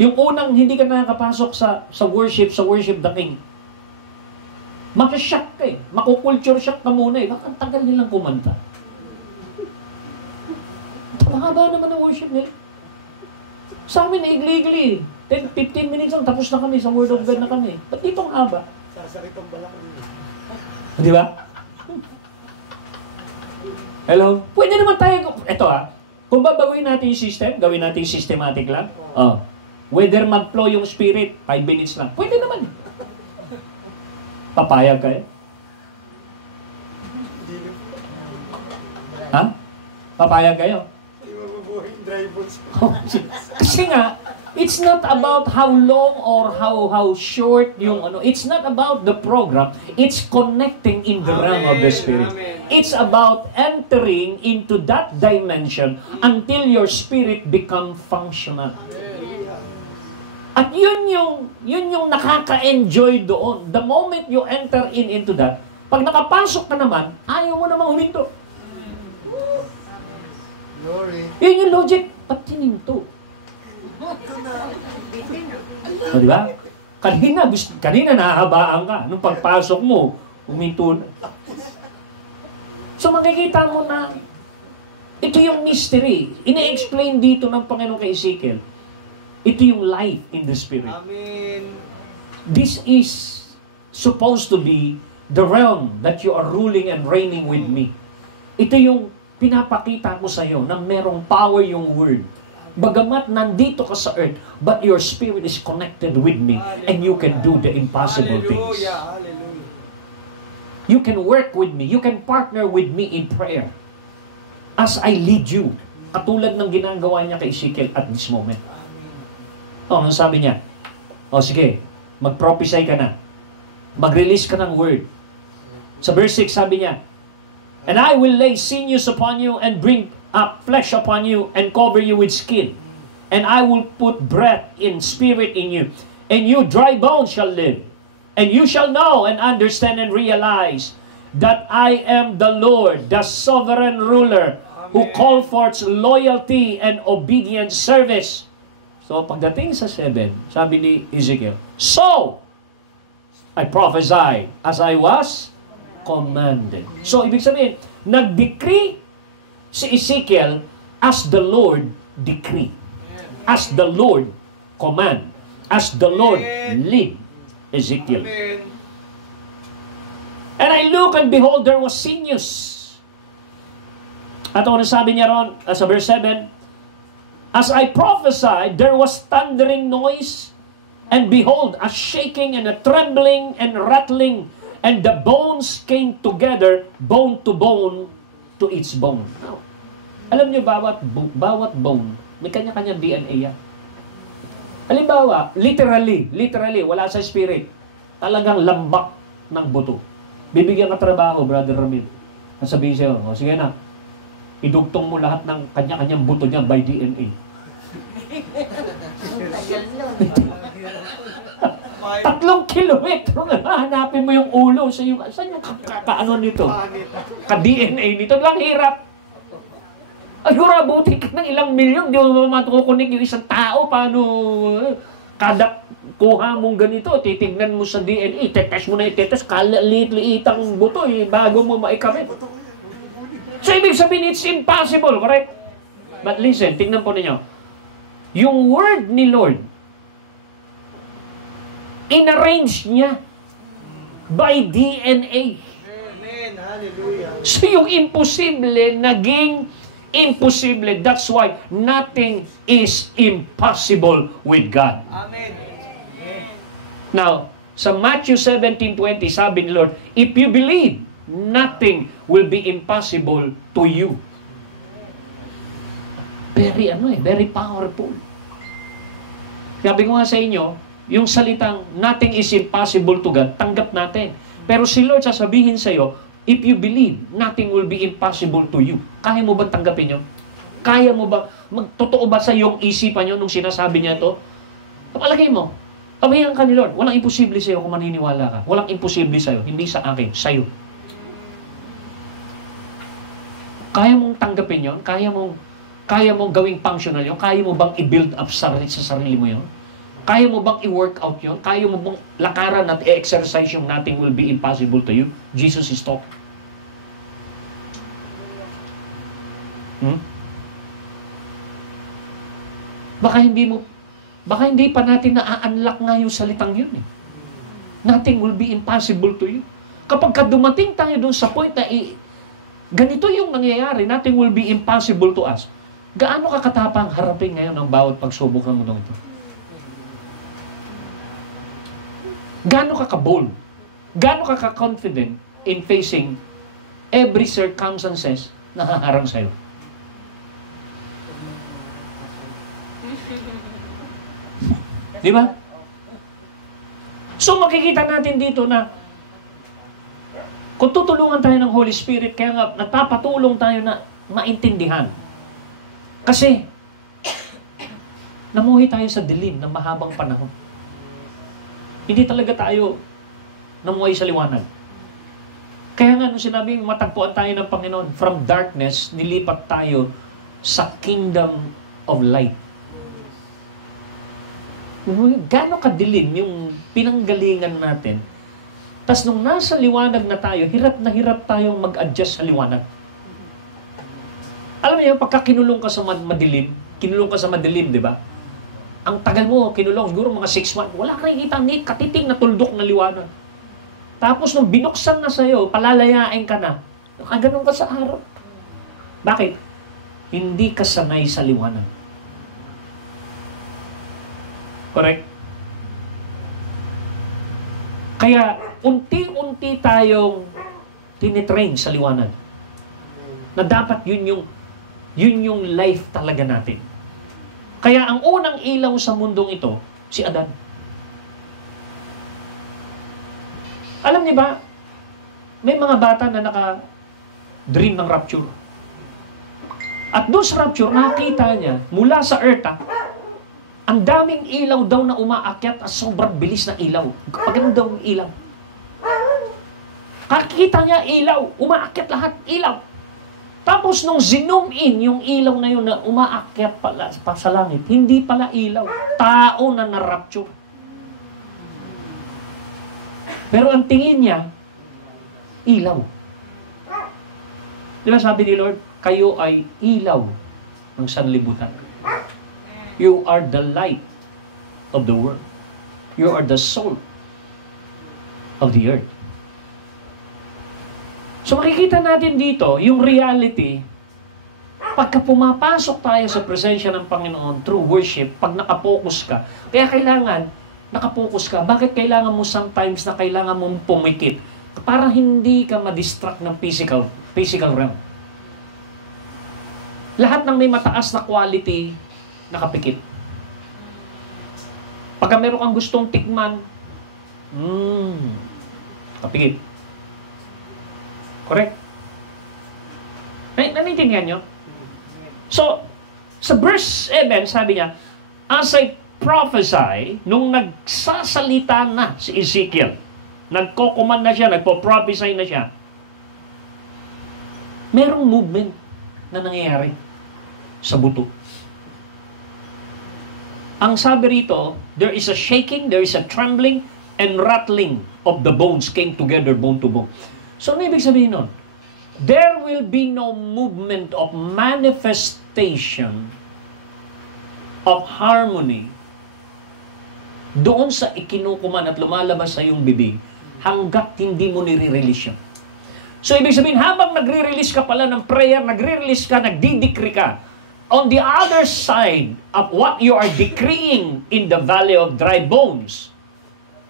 Yung unang hindi ka nakapasok sa worship the King, makashock ka eh. Makukulture shock ka muna eh. Baka ang tagal nilang kumanta. Mahaba naman ang worship nila. Sa amin, igli-igli. 10-15 minutes lang, tapos na kami. Sa Word of God na kami. Ba't dito ang haba? Sasakit ang balak. Di ba? Hello? Pwede naman tayo, eto kung babaguhin natin yung system, gawin natin yung systematic lang. Whether mag-flow yung spirit, 5 minutes lang. Pwede naman. Papayag kayo? Ha? Papayag kayo? Hindi mabubuhay yung dry bones. Kasi nga, it's not about how long or how short yung it's not about the program, it's connecting in the realm of the Spirit. Amen. It's about entering into that dimension until your spirit become functional. At yun yung nakaka-enjoy doon. The moment you enter into that, pag nakapasok ka naman, ayaw mo namang huminto. Glory. Yun yung logic. Ba't hininto? Di ba? Kanina nahahabaan ka. Nung pagpasok mo, huminto na. So makikita mo na ito yung mystery. Ine-explain dito ng Panginoon kay Ezekiel. Ito yung life in the Spirit. Amen. This is supposed to be the realm that you are ruling and reigning with me. Ito yung pinapakita ko sa iyo na merong power yung Word. Bagamat nandito ka sa earth, but your spirit is connected with me and you can do the impossible things. Hallelujah. You can work with me. You can partner with me in prayer as I lead you. Katulad ng ginagawa niya kay Ezekiel at this moment. Ano sabi niya? Sige, mag-prophesy ka na. Mag-release ka ng word. Sa verse 6 sabi niya, and I will lay sinews upon you and bring up flesh upon you and cover you with skin. And I will put breath in spirit in you. And you dry bones shall live. And you shall know and understand and realize that I am the Lord, the sovereign ruler, who call forth loyalty and obedient service. So, pagdating sa 7, sabi ni Ezekiel, so, I prophesied as I was commanded. So, ibig sabihin, nag-decree si Ezekiel as the Lord decree. As the Lord command. As the Lord lead Ezekiel. Amen. And I look and behold, there was sinews. At ano sabi niya ron, sa verse 7, as I prophesied, there was thundering noise, and behold, a shaking and a trembling and rattling, and the bones came together, bone to its bone. Now, alam niyo, bawat bone, may kanya-kanya DNA yan. Halimbawa, literally, wala sa spirit, talagang lambak ng buto. Bibigyan ka trabaho, Brother Ramil. At sabihin sa'yo, sige na, idugtong mo lahat ng kanya-kanyang buto niya by DNA. 3 kilometro na hanapin mo yung ulo. Saan yung kaano nito? Ka-DNA nito. Ang hirap. Ay, buti ka ng ilang milyon. Di mo matukunik yung isang tao. Paano? Kada kuha mong ganito, titignan mo sa DNA, itetest mo na itetest, liit-liitang buto bago mo maikamit. So, ibig sabihin, it's impossible, correct? But listen, tingnan po ninyo. Yung word ni Lord, inarrange niya by DNA. Amen. Hallelujah. So, yung imposible, naging imposible. That's why nothing is impossible with God. Amen. Now, sa Matthew 17:20, sabi ni Lord, if you believe, nothing will be impossible to you. Very powerful. Sabi ko nga sa inyo, yung salitang nothing is impossible to God, tanggap natin. Pero si Lord sasabihin sa iyo, if you believe, nothing will be impossible to you. Kaya mo ba tanggapin yun? Kaya mo ba, totoo ba sa iyong isipan nyo nung sinasabi niya ito? Palagay mo, kabayan ka ni Lord, walang imposible sa iyo kung maniniwala ka. Walang imposible sa iyo, hindi sa akin, sa iyo. Kaya mong tanggapin yun? Kaya mong gawing functional yun? Kaya mo bang i-build up sa sarili mo yun? Kaya mo bang i-workout yun? Kaya mo bang lakaran at i-exercise yung nothing will be impossible to you? Jesus is talk. Baka hindi pa natin na-unlock nga yung salitang yun eh. Nothing will be impossible to you. Kapag dumating tayo dun sa point na ganito yung nangyayari, nothing will be impossible to us. Gaano ka katapang harapin ngayon ang bawat pagsubok ng mundong ito? Gaano ka ka-bold? Gaano ka ka-confident in facing every circumstances na haharang sa'yo? Di ba? So makikita natin dito na kung tutulungan tayo ng Holy Spirit, kaya nga nagpapatulong tayo na maintindihan. Kasi namuhi tayo sa dilim ng mahabang panahon. Hindi talaga tayo namuhay sa liwanag. Kaya nga nung sinabing matagpuan tayo ng Panginoon, from darkness, nilipat tayo sa kingdom of light. Gaano kadilim yung pinanggalingan natin. Tapos nung nasa liwanag na tayo, hirap na hirap tayong mag-adjust sa liwanag. Alam mo yun, pagka kinulong ka sa madilim, di ba? Ang tagal mo, kinulong, siguro mga 6 months, wala ka nakikita ni katiting na tuldok na liwanag. Tapos nung binuksan na sa'yo, palalayain ka na, nakaganon ka sa araw. Bakit? Hindi ka sanay sa liwanag. Correct? Kaya, unti-unti tayong tinitrain sa liwanag. Na dapat yun yung life talaga natin. Kaya ang unang ilaw sa mundong ito, si Adan. Alam niyo ba, may mga bata na naka-dream ng rapture. At doon sa rapture, nakita niya, mula sa earth, ang daming ilaw daw na umaakyat at sobrang bilis na ilaw. Pagano daw yung ilaw? Kakita niya ilaw, umaakyat lahat, ilaw. Tapos nung zoom in, yung ilaw na yun na umaakyat pala pa sa langit, hindi pala ilaw, tao na na-rapture. Pero ang tingin niya, ilaw. Di ba sabi ni Lord, kayo ay ilaw ng sanlibutan. You are the light of the world. You are the salt of the earth. So makikita natin dito, yung reality, pagka pumapasok tayo sa presensya ng Panginoon through worship, pag nakapokus ka, kaya kailangan nakapokus ka. Bakit kailangan mo sometimes na kailangan mong pumikit? Para hindi ka ma-distract ng physical realm. Lahat ng may mataas na quality, nakapikit. Pagka meron kang gustong tikman, kapikit. Correct? Nanitindihan nyo? So, sa verse 7, sabi niya, as I nag-prophesy, nung nagsasalita na si Ezekiel, nagko-command na siya, nagpo-prophesy na siya, merong movement na nangyayari sa buto. Ang sabi rito, there is a shaking, there is a trembling, and rattling of the bones came together bone to bone. So, ano ibig sabihin nun? There will be no movement of manifestation of harmony doon sa ikinukuman at lumalabas sa iyong bibig hanggat hindi mo nire-release yun. So, ibig sabihin, habang nagre-release ka pala ng prayer, nagre-release ka, nagdi-decree ka, on the other side of what you are decreeing in the valley of dry bones,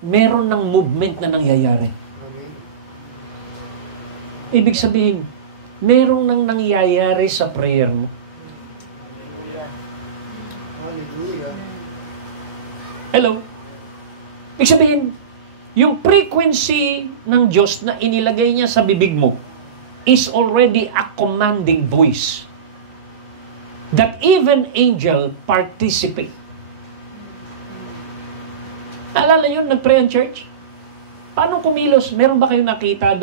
meron ng movement na nangyayari. Ibig sabihin, merong nang nangyayari sa prayer mo. Hallelujah. Hello? Ibig sabihin, yung frequency ng Diyos na inilagay niya sa bibig mo is already a commanding voice that even angel participate. Naalala yun, nag-pray ang church? Paano kumilos? Meron ba kayong nakita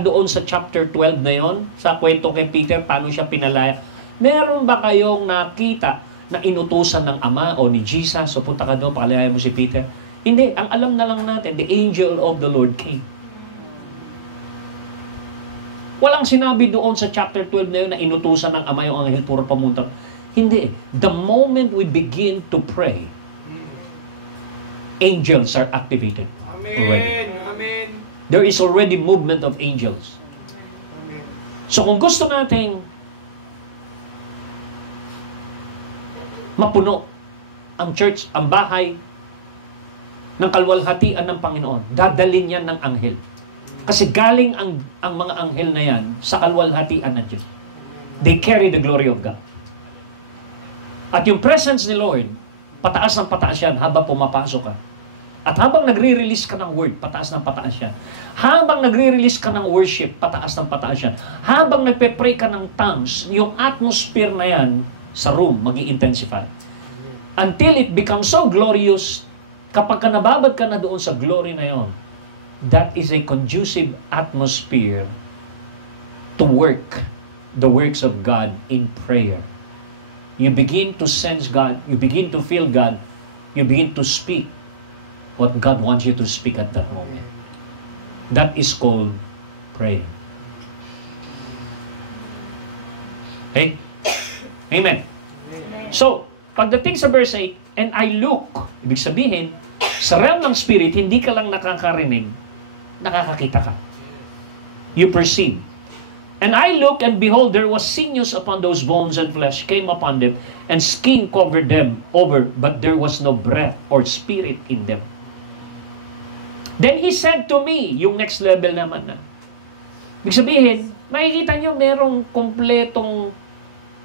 doon sa chapter 12 na yon, sa kwento kay Peter, paano siya pinalaya? Meron ba kayong nakita na inutusan ng Ama o ni Jesus, so punta ka doon, pakalaya mo si Peter? Hindi, ang alam na lang natin, the angel of the Lord came. Walang sinabi doon sa chapter 12 na yun na inutusan ng Ama yung anghel puro pamunta. Hindi. The moment we begin to pray, angels are activated. Amen. Amen. There is already movement of angels. Amen. So kung gusto nating mapuno ang church, ang bahay ng kalwalhatian ng Panginoon, dadalhin yan ng anghel. Kasi galing ang mga anghel na yan sa kalwalhatian ng Diyos. They carry the glory of God. At yung presence ni Lord, pataas ng pataas yan habang pumapasok ka. At habang nagre-release ka ng word, pataas ng pataas yan. Habang nagre-release ka ng worship, pataas ng pataas yan. Habang nagpe-pray ka ng tongues, yung atmosphere na yan sa room magi-intensify. Until it becomes so glorious, kapag ka nababad ka na doon sa glory na yon, that is a conducive atmosphere to work the works of God in prayer. You begin to sense God, you begin to feel God, you begin to speak what God wants you to speak at that moment. That is called praying. Okay? Amen. So, pagdating sa verse 8, and I look, ibig sabihin, sa realm ng spirit, hindi ka lang nakakarinig, nakakakita ka. You perceive. And I look, and behold, there was sinews upon those bones, and flesh came upon them, and skin covered them over, but there was no breath or spirit in them. Then he said to me, yung next level naman na. Ibig sabihin, makikita nyo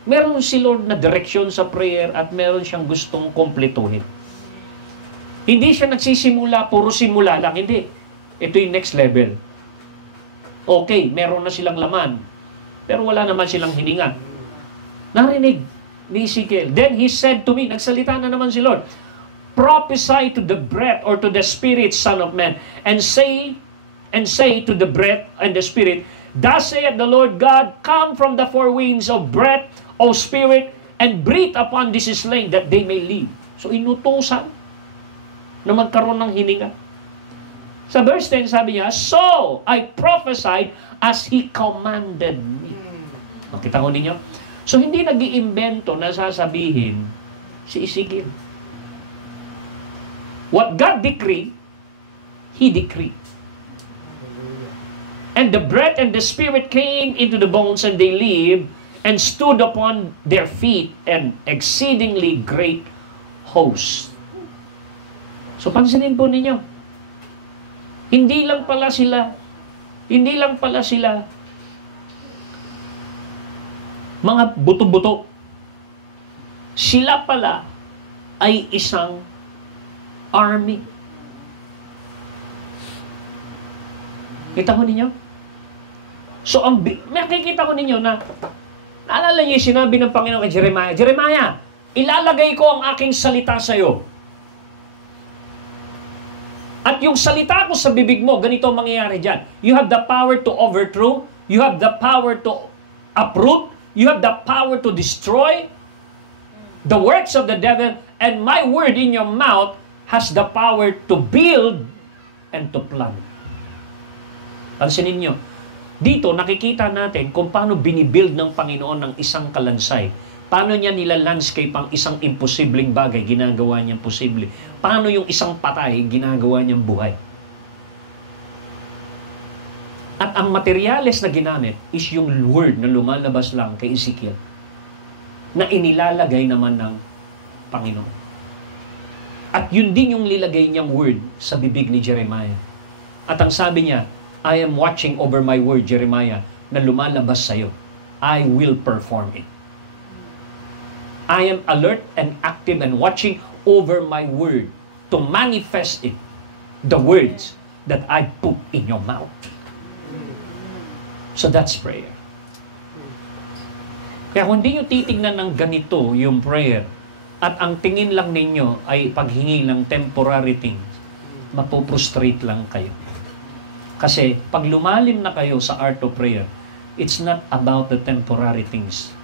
meron si Lord na direksyon sa prayer at meron siyang gustong kompletuhin. Hindi siya nagsisimula, puro simula lang. Hindi. Ito yung next level. Okay, meron na silang laman. Pero wala naman silang hininga. Narinig ni Ezekiel. Then he said to me, nagsalita na naman si Lord, prophesy to the breath or to the spirit, son of man, and say to the breath and the spirit, thus saith the Lord God, come from the four winds of breath, O spirit, and breathe upon this slain that they may live. So inutusan na magkaroon ng hininga. Sa verse 10 sabi niya, so I prophesied as He commanded me. Makita ko ninyo? So hindi nag-iimbento na sasabihin si Ezekiel. What God decreed, He decreed. And the breath and the spirit came into the bones, and they lived, and stood upon their feet, an exceedingly great host. So pansinin po ninyo, hindi lang pala sila mga buto-buto. Sila pala ay isang army. Kita ko ninyo? So, makikita ko ninyo na naalala niyo yung sinabi ng Panginoon kay Jeremiah, Jeremiah, ilalagay ko ang aking salita sa iyo. At yung salita ko sa bibig mo, ganito ang mangyayari dyan. You have the power to overthrow. You have the power to uproot. You have the power to destroy the works of the devil. And my word in your mouth has the power to build and to plant. Pansinin nyo, dito nakikita natin kung paano binibuild ng Panginoon ng isang kalansay. Paano niya nila-landscape ang isang imposibleng bagay, ginagawa niyang posible. Paano yung isang patay, ginagawa niyang buhay. At ang materyales na ginamit is yung word na lumalabas lang kay Ezekiel na inilalagay naman ng Panginoon. At yun din yung nilagay niyang word sa bibig ni Jeremiah. At ang sabi niya, I am watching over my word, Jeremiah, na lumalabas sa'yo. I will perform it. I am alert and active and watching over my word to manifest it, the words that I put in your mouth. So that's prayer. Kaya kung hindi nyo titignan ng ganito yung prayer, at ang tingin lang ninyo ay paghingi ng temporary things, mapoprostrate lang kayo. Kasi pag lumalim na kayo sa art of prayer, it's not about the temporary things.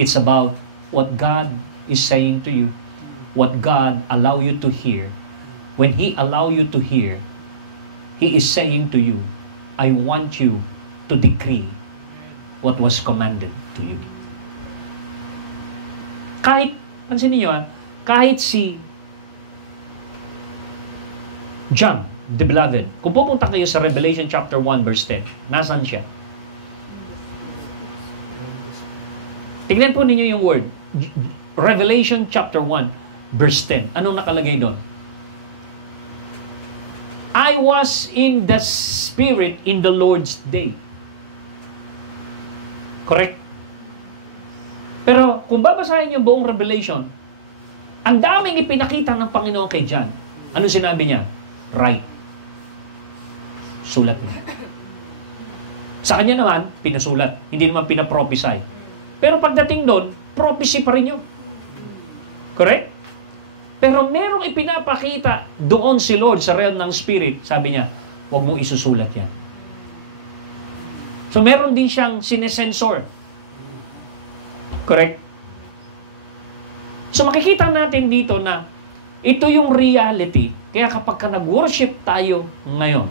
It's about what God is saying to you, what God allow you to hear. When He allow you to hear, He is saying to you, I want you to decree what was commanded to you. Kahit, pansinin niyo kahit si John, the beloved, kung pupunta kayo sa Revelation chapter 1 verse 10, nasan siya? Tignan po ninyo yung word. Revelation chapter 1 verse 10. Anong nakalagay doon? I was in the Spirit in the Lord's day. Correct? Pero kung babasahin yung buong Revelation, ang daming ipinakita ng Panginoon kay John. Ano sinabi niya? Right. Sulat niya. Sa kanya naman, pinasulat. Hindi naman pinaprophesy. Pero pagdating doon, prophecy pa rin yun. Correct? Pero merong ipinapakita doon si Lord sa realm ng Spirit. Sabi niya, huwag mong isusulat yan. So meron din siyang sinesensor. Correct? So makikita natin dito na ito yung reality. Kaya kapag ka nag-worship tayo ngayon,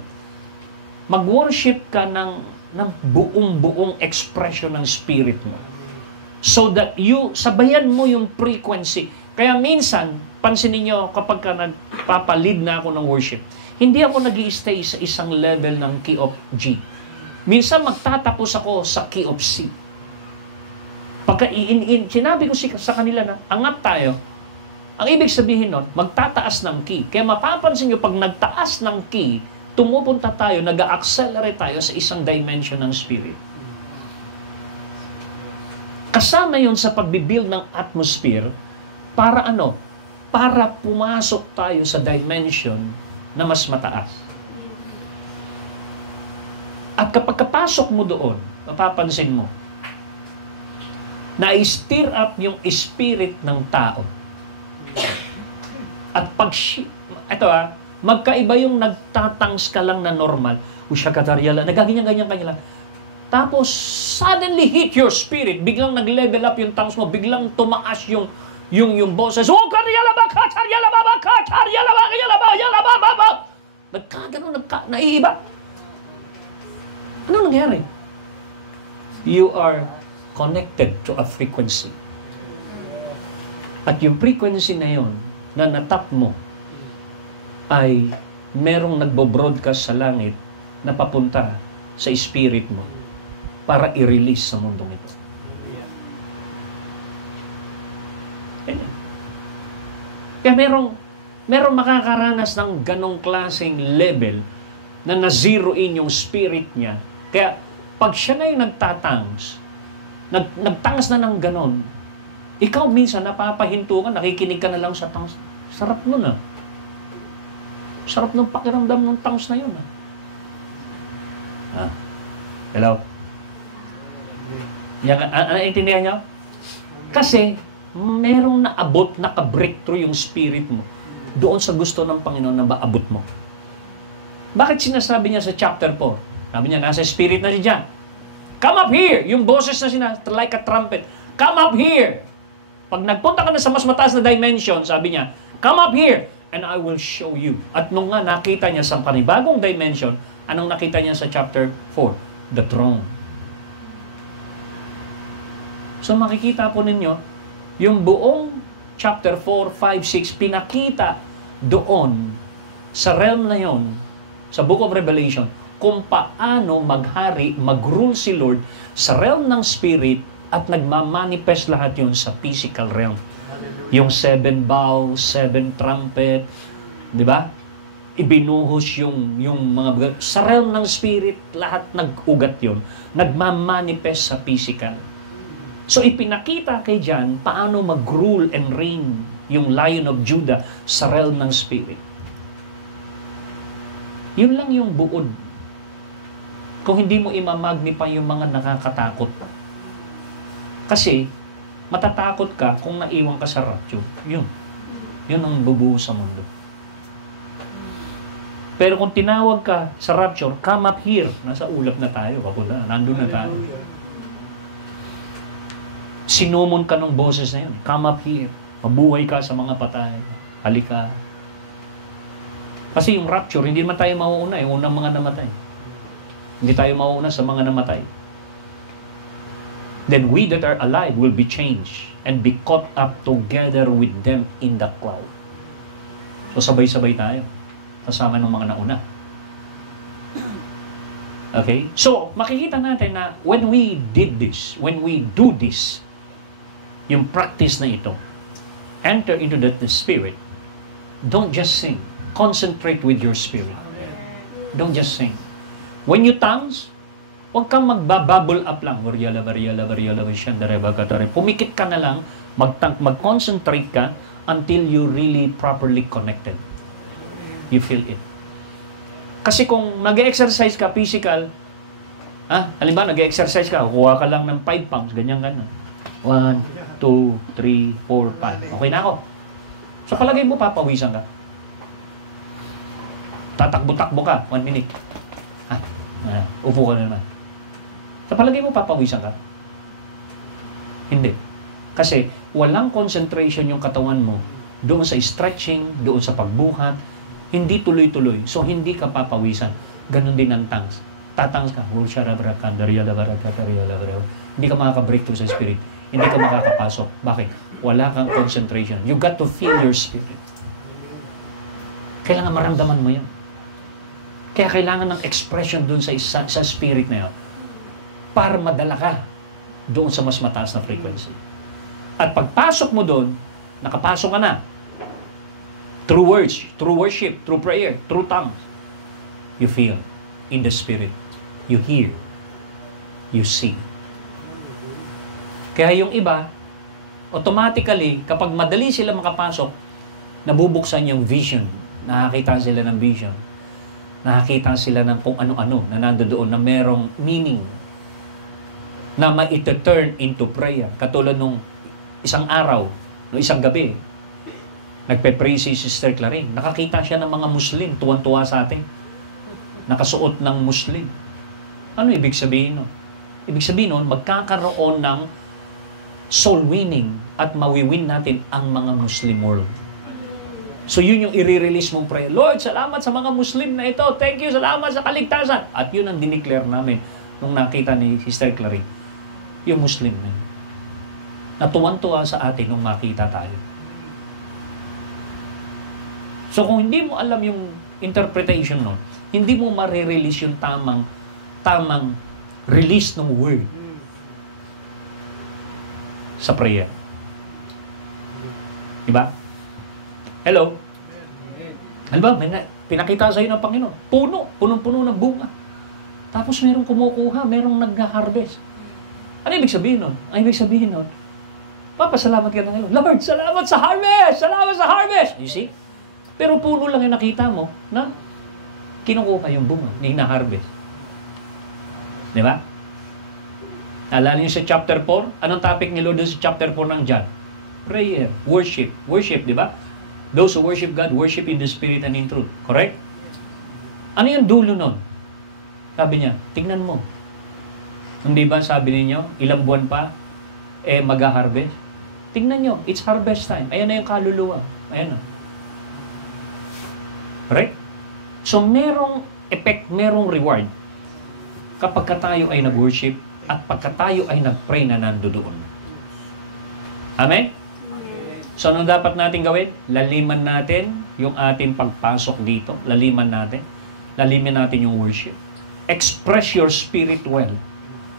mag-worship ka ng buong expression ng Spirit mo. So that sabayan mo yung frequency. Kaya minsan, pansinin nyo, kapag ka nagpapalid na ako ng worship, hindi ako nag-i-stay sa isang level ng key of G. Minsan magtatapos ako sa key of C. Pagka sinabi ko sa kanila na angat tayo, ang ibig sabihin nun, magtataas ng key. Kaya mapapansin nyo, pag nagtaas ng key, tumupunta tayo, nag-accelerate tayo sa isang dimension ng Spirit. Kasama yun sa pagbibuild ng atmosphere para ano? Para pumasok tayo sa dimension na mas mataas. At kapag kapasok mo doon, mapapansin mo, na-stir up yung spirit ng tao. At magkaiba yung nagtatangs ka lang na normal, usyakatarya nagaganyan-ganyan kanya lang. Tapos, suddenly hit your spirit, biglang nag-level up yung tongues mo, biglang tumaas yung boses. Naiiba. Ano nangyari? You are connected to a frequency. At yung frequency na yun, na natap mo, ay merong nagbo-broadcast sa langit na papunta sa spirit mo para i-release sa mundong ito. Kaya merong makakaranas ng ganong klaseng level na na-zero in yung spirit niya. Kaya pag siya na yung nagtatangs, nagtangas na ng ganon, ikaw minsan napapahinto ka, nakikinig ka na lang sa tongues. Sarap nun ah. Sarap ng pakiramdam ng tongues na yun ah. Hello? Naintindihan niyo? Kasi, merong naabot, naka-breakthrough yung spirit mo doon sa gusto ng Panginoon na maabot mo. Bakit sinasabi niya sa chapter 4? Sabi niya, nasa spirit na si John. Come up here! Yung boses na like a trumpet. Come up here! Pag nagpunta ka na sa mas mataas na dimension, sabi niya, come up here and I will show you. At nung nga nakita niya sa panibagong dimension, anong nakita niya sa chapter 4? The throne. So makikita po ninyo, yung buong chapter 4, 5, 6, pinakita doon sa realm na yon, sa Book of Revelation, kung paano maghari, mag-rule si Lord sa realm ng Spirit at nagmamanifest lahat yon sa physical realm. Yung 7 bowls, 7 trumpet, di ba? Ibinuhos yung mga, sa realm ng Spirit, lahat nag-ugat yon, nagmamanifest sa physical. So ipinakita kay John paano mag-rule and reign yung Lion of Judah sa realm ng Spirit. Yun lang yung buod. Kung hindi mo imamagnify yung mga nakakatakot. Kasi, matatakot ka kung naiwan ka sa rapture. Yun. Yun ang bubuo sa mundo. Pero kung tinawag ka sa rapture, come up here. Nasa ulap na tayo. Kapula, nandun na tayo. Sinumon ka ng boses na yun. Come up here. Mabuhay ka sa mga patay. Halika. Kasi yung rapture, hindi naman tayo mauuna. Yung unang mga namatay. Hindi tayo mauuna sa mga namatay. Then we that are alive will be changed and be caught up together with them in the cloud. So sabay-sabay tayo. Kasama ng mga nauna. Okay? So, makikita natin na when we did this, when we do this, yung practice na ito, enter into the Spirit, don't just sing. Concentrate with your spirit. Don't just sing. When you tongues, huwag kang magbabubble up lang. Pumikit ka na lang, mag-concentrate ka until you really properly connected. You feel it. Kasi kung nag-exercise ka, physical, halimbawa nag-exercise ka, kuha ka lang ng 5 pounds, ganyan. 1, 2, 3, 4, 5. Okay na ako. So palagay mo, papawisan ka. Tatakbo-takbo ka, 1 minute. Upo ka na naman. Sa palagay mo, papawisan ka? Hindi. Kasi walang concentration yung katawan mo doon sa stretching, doon sa pagbuhat, hindi tuloy-tuloy. So, hindi ka papawisan. Ganon din ang tongues. Tatangs ka. Hindi ka makaka-breakthrough sa spirit. Hindi ka makakapasok. Bakit? Wala kang concentration. You got to feel your spirit. Kailangan maramdaman mo yan. Kaya kailangan ng expression doon sa spirit na yun para madala ka doon sa mas mataas na frequency. At pagpasok mo doon, nakapasok ka na. Through words, through worship, through prayer, through tongues. You feel in the spirit. You hear. You see. Kaya yung iba, automatically, kapag madali sila makapasok, nabubuksan yung vision. Nakakita sila ng vision. Nakakita sila ng kung ano-ano na nandoon na merong meaning na ma-turn into prayer. Katulad nung isang araw, nung isang gabi, nagpe-pray si Sister Clarín. Nakakita siya ng mga Muslim, tuwan-tuwa sa atin. Nakasuot ng Muslim. Ano ibig sabihin nun? Ibig sabihin nun, magkakaroon ng soul winning at mawiwin natin ang mga Muslim world. So yun yung i-release mong prayer. Lord, salamat sa mga Muslim na ito. Thank you, salamat sa kaligtasan. At yun ang dineclare namin nung nakita ni Sister Clarín. Yung Muslim na yun. Natuwan-tuwa sa atin nung makita tayo. So kung hindi mo alam yung interpretation nun, hindi mo ma-release yung tamang release ng word sa prayer. Diba? Hello? Halimbawa, pinakita sa'yo ng Panginoon. Punong-puno ng bunga. Tapos merong kumukuha, merong nag-harvest. Ano ibig sabihin nun? Ang ibig sabihin nun, papasalamat ka ng Lord. Lord, salamat sa harvest! Salamat sa harvest! You see? Pero puno lang yung nakita mo na kinukuha yung bunga, na di ba? Alala niyo sa chapter 4? Anong topic ni Lord sa chapter 4 ng John? prayer, worship. Worship, di ba? Those who worship God, worship in the Spirit and in truth. Correct? Ano yung dulo nun? Sabi niya, tingnan mo. Hindi ba sabi ninyo, ilang buwan pa, mag-harvest? Tingnan nyo, it's harvest time. Ayan na yung kaluluwa. Ayan na. Correct? So, merong effect, merong reward kapag tayo ay nag-worship at pagka tayo ay nag-pray na nandoon. Amen? So, ano dapat natin gawin? Laliman natin yung ating pagpasok dito. Laliman natin. Laliman natin yung worship. Express your spirit well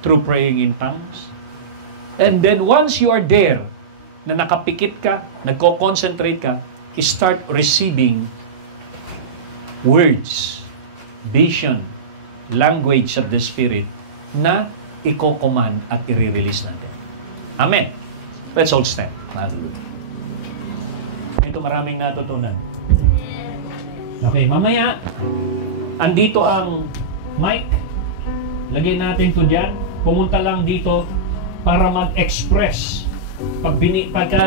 through praying in tongues. And then once you are there, na nakapikit ka, nagko-concentrate ka, start receiving words, vision, language of the Spirit na i-command at i-release natin. Amen. Let's all stand. Hallelujah. Ito maraming natutunan. Okay, mamaya, andito ang mic. Lagyan natin ito dyan. Pumunta lang dito para mag-express. Pagka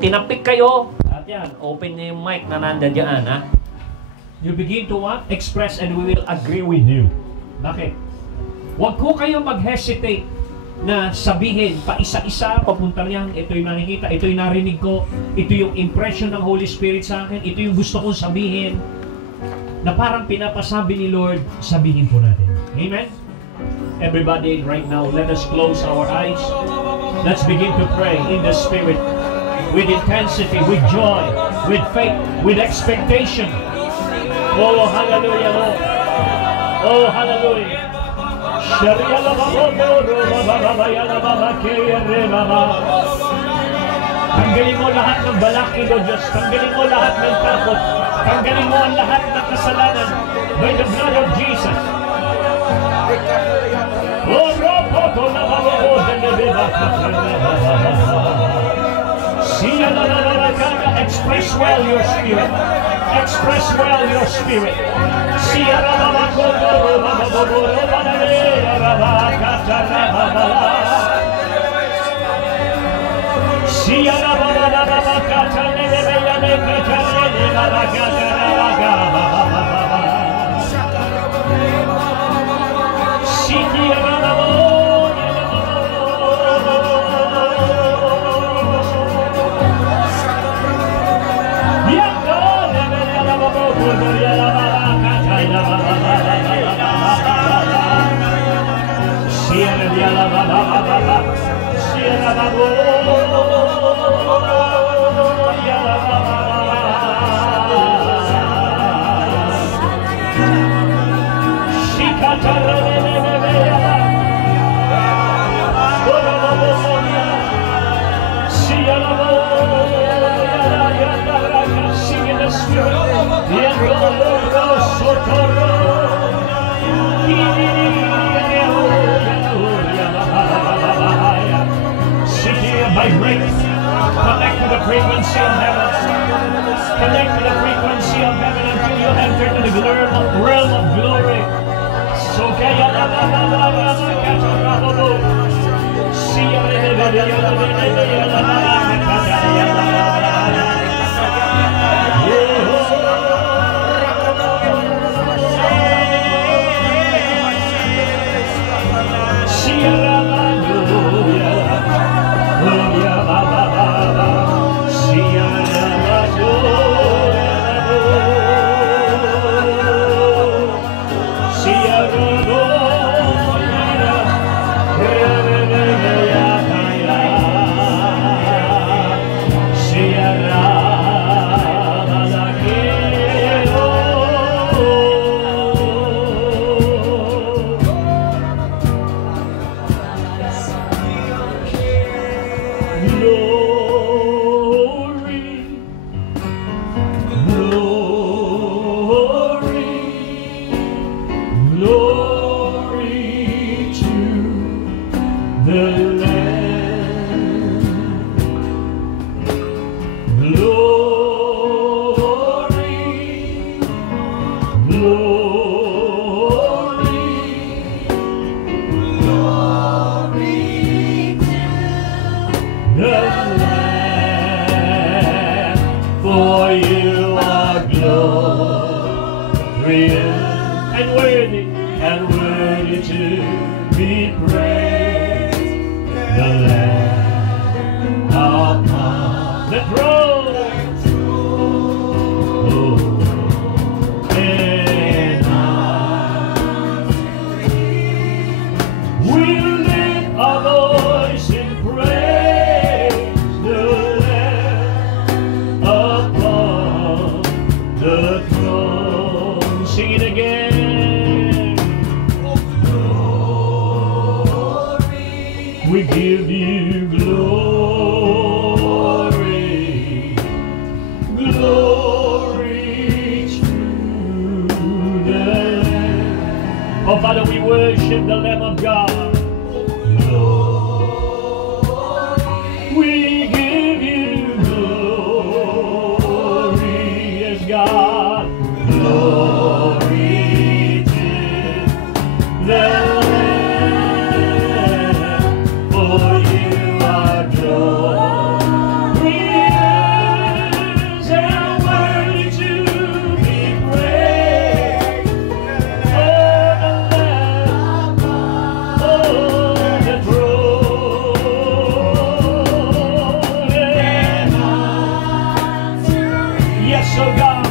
tinapik kayo, at yan, open niyo yung mic na nandiyan, ha? You begin to what? Express and we will agree with you. Bakit? Huwag ko kayo mag-hesitate na sabihin pa isa-isa, papunta yan, ito yung nakikita, ito yung narinig ko, ito yung impression ng Holy Spirit sa akin, ito yung gusto kong sabihin, na parang pinapasabi ni Lord, sabihin po natin. Amen? Everybody, right now, let us close our eyes. Let's begin to pray in the Spirit, with intensity, with joy, with faith, with expectation. Oh, hallelujah, Lord. Oh, hallelujah. Tanggalin mo lahat ng balakid, O Diyos. Tanggalin mo lahat ng takot. Tanggalin mo ang lahat ng kasalanan by the blood of Jesus. Express well your spirit. Express well your spirit. Vibrate. Connect to the frequency of heaven. Connect to the frequency of heaven until you enter to the realm of glory. So kaya the Lamb. We give you glory, glory to the Lamb. Oh, Father, we worship the Lamb of God. We give you glory, yes, God. Glory to the Lamb, for you are glorious and worthy to be praised. Oh, the Lamb on the throne. Yes, oh God.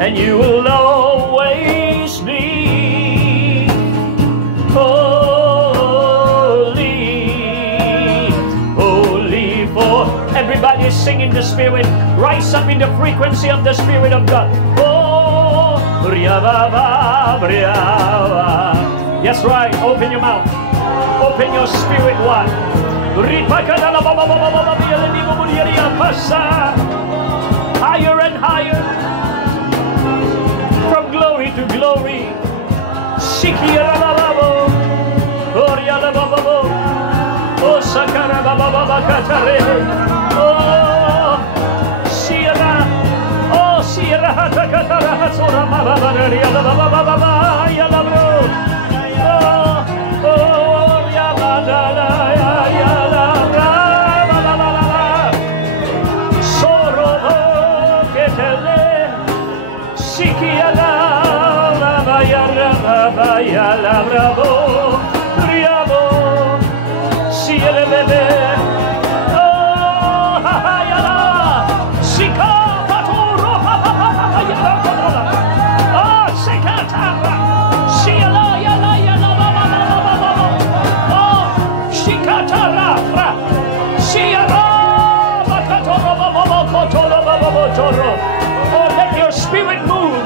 And you will always be holy, holy for everybody is singing the Spirit. Rise up in the frequency of the Spirit of God. Oh, yes, right. Open your mouth. Open your spirit wide. Higher and higher. From glory to glory. Shikiyarababo. Orialababo. Oh, Sakarababa Katare. Oh, Sierra. Oh, Sierra Hatakatara Hasora Mababa Yalababa Yalabro. Oh, Yabadala Yalabra. Soro Ketele. Sikiala, Bayala, Bravo, Briavo, Siele Bebe, oh, Hayala, Sika, Paturo, Hayala, oh, Sekatara, Siela, Yala, oh, Shikatara, Siera, Bakatoro, oh, let your spirit move.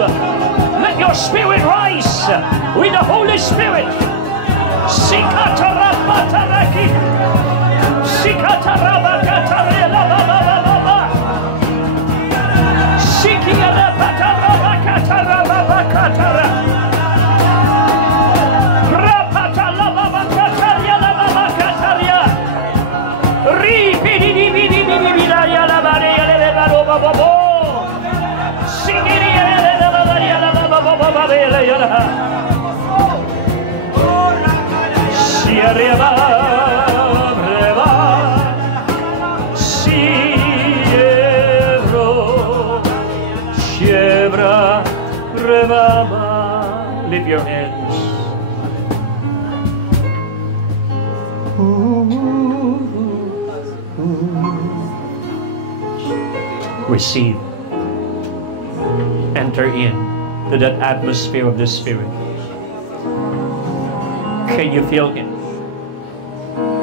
Let your spirit rise with the Holy Spirit. Sikatarabataraki. Sikatarabakatarela baba. Sikialabatarabakatarabakatara. Rapatalababakataria lababakataria. Ripidibidibidibidaya labaria lebaro. reba, reba, siebro, siebra, rebaba. Lift your hands. Receive. Enter in to that atmosphere of the Spirit. Can you feel Him?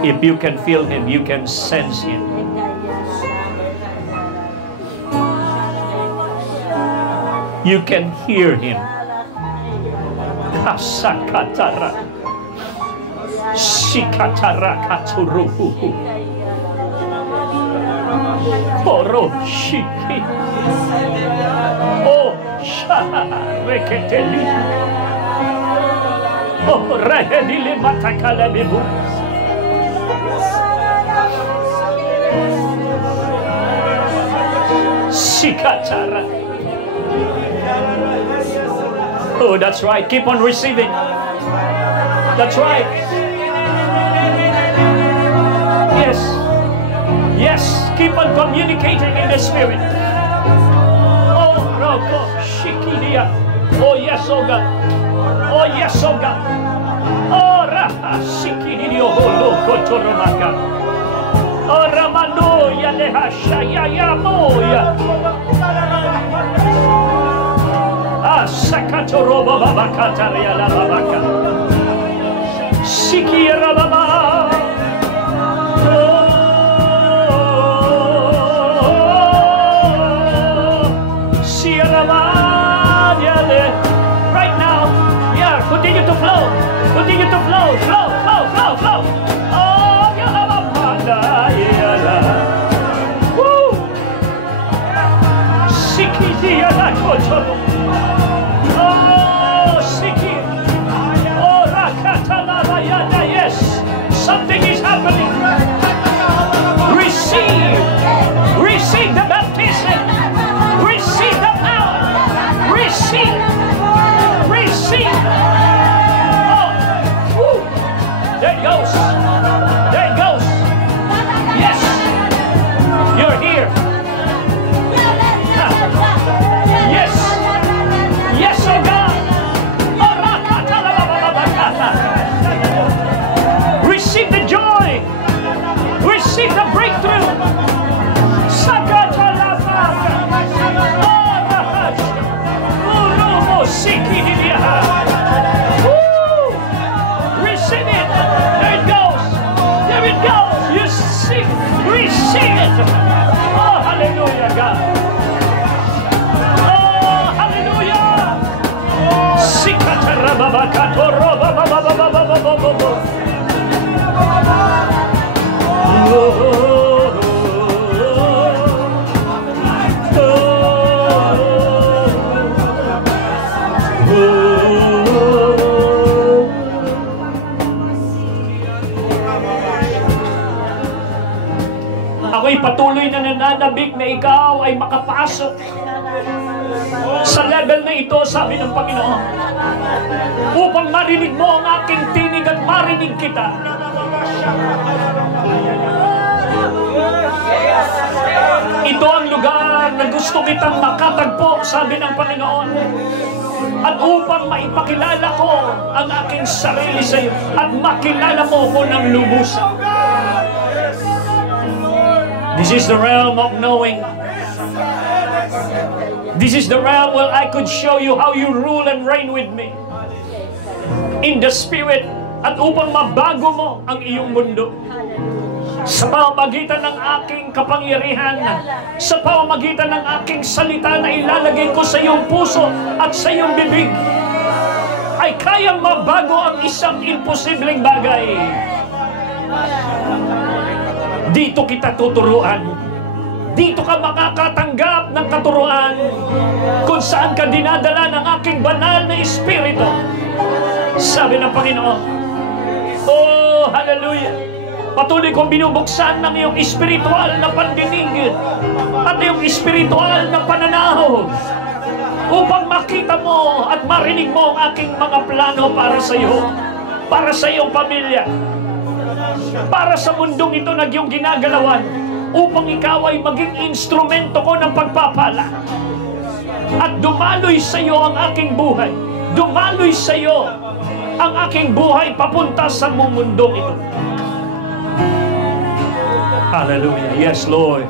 If you can feel Him, you can sense Him. You can hear Him. Kasakatara. Shikatara katuruhu. Poro shiki. Oh, shareketeli. Oh, rahedile matakala debu. Shikatara. Oh, that's right. Keep on receiving. That's right. Yes. Yes. Keep on communicating in the Spirit. Oh, Roko, Shikidia. Oh, yes, oh God. Oh, yes, oh God. Oh, Raha, Shikidio, Loko, Toromaka. Oh, Ramano, Yadeha, Shaya, Moya. Sakatoroba babakataria la babaka. Shikira baba. Right now, yeah, continue to flow. Continue to flow. Flow. Oh, yeah. Woo. Shikidia la kotoro. Yes, something is happening. Receive the baptism. Receive the power. Receive. Oh, woo. There it goes. Yes, you're here. Yes, oh God. Receive the joy. Receive the breakthrough. Receive it. There it goes. You see. Receive it. Oh, hallelujah, God. Oh, hallelujah. Ako'y patuloy na nananabik na ikaw ay makapasok sa level na ito, sabi ng Panginoon, upang marinig mo ang aking tinig at marinig kita. Ito ang lugar na gusto kitang makatagpo, sabi ng Panginoon, at upang maipakilala ko ang aking sarili sa iyo at makilala mo ko ng lubusan. This is the realm of knowing. This is the realm where I could show you how you rule and reign with me in the Spirit, at upang mabago mo ang iyong mundo sa pamamagitan ng aking kapangyarihan, sa pamamagitan ng aking salita na ilalagay ko sa iyong puso at sa iyong bibig, ay kayang mabago ang isang imposibleng bagay. Dito kita tuturuan. Dito ka makakatanggap ng katuruan kung saan ka dinadala ng aking banal na Espiritu. Sabi ng Panginoon, oh, hallelujah. Patuloy kong binubuksan ng iyong espiritual na pandinig at iyong espiritual na pananaw upang makita mo at marinig mo ang aking mga plano para sa iyo, para sa iyong pamilya, para sa mundong ito na iyong ginagalawan upang ikaw ay maging instrumento ko ng pagpapala. At dumaloy sa iyo ang aking buhay. Dumaloy sa iyo ang aking buhay papunta sa mundong ito. Hallelujah. Yes, Lord.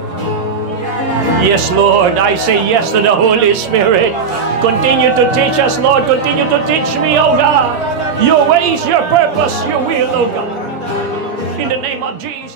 Yes, Lord. I say yes to the Holy Spirit. Continue to teach us, Lord. Continue to teach me, oh God. Your ways, your purpose, your will, oh God. In the name of Jesus.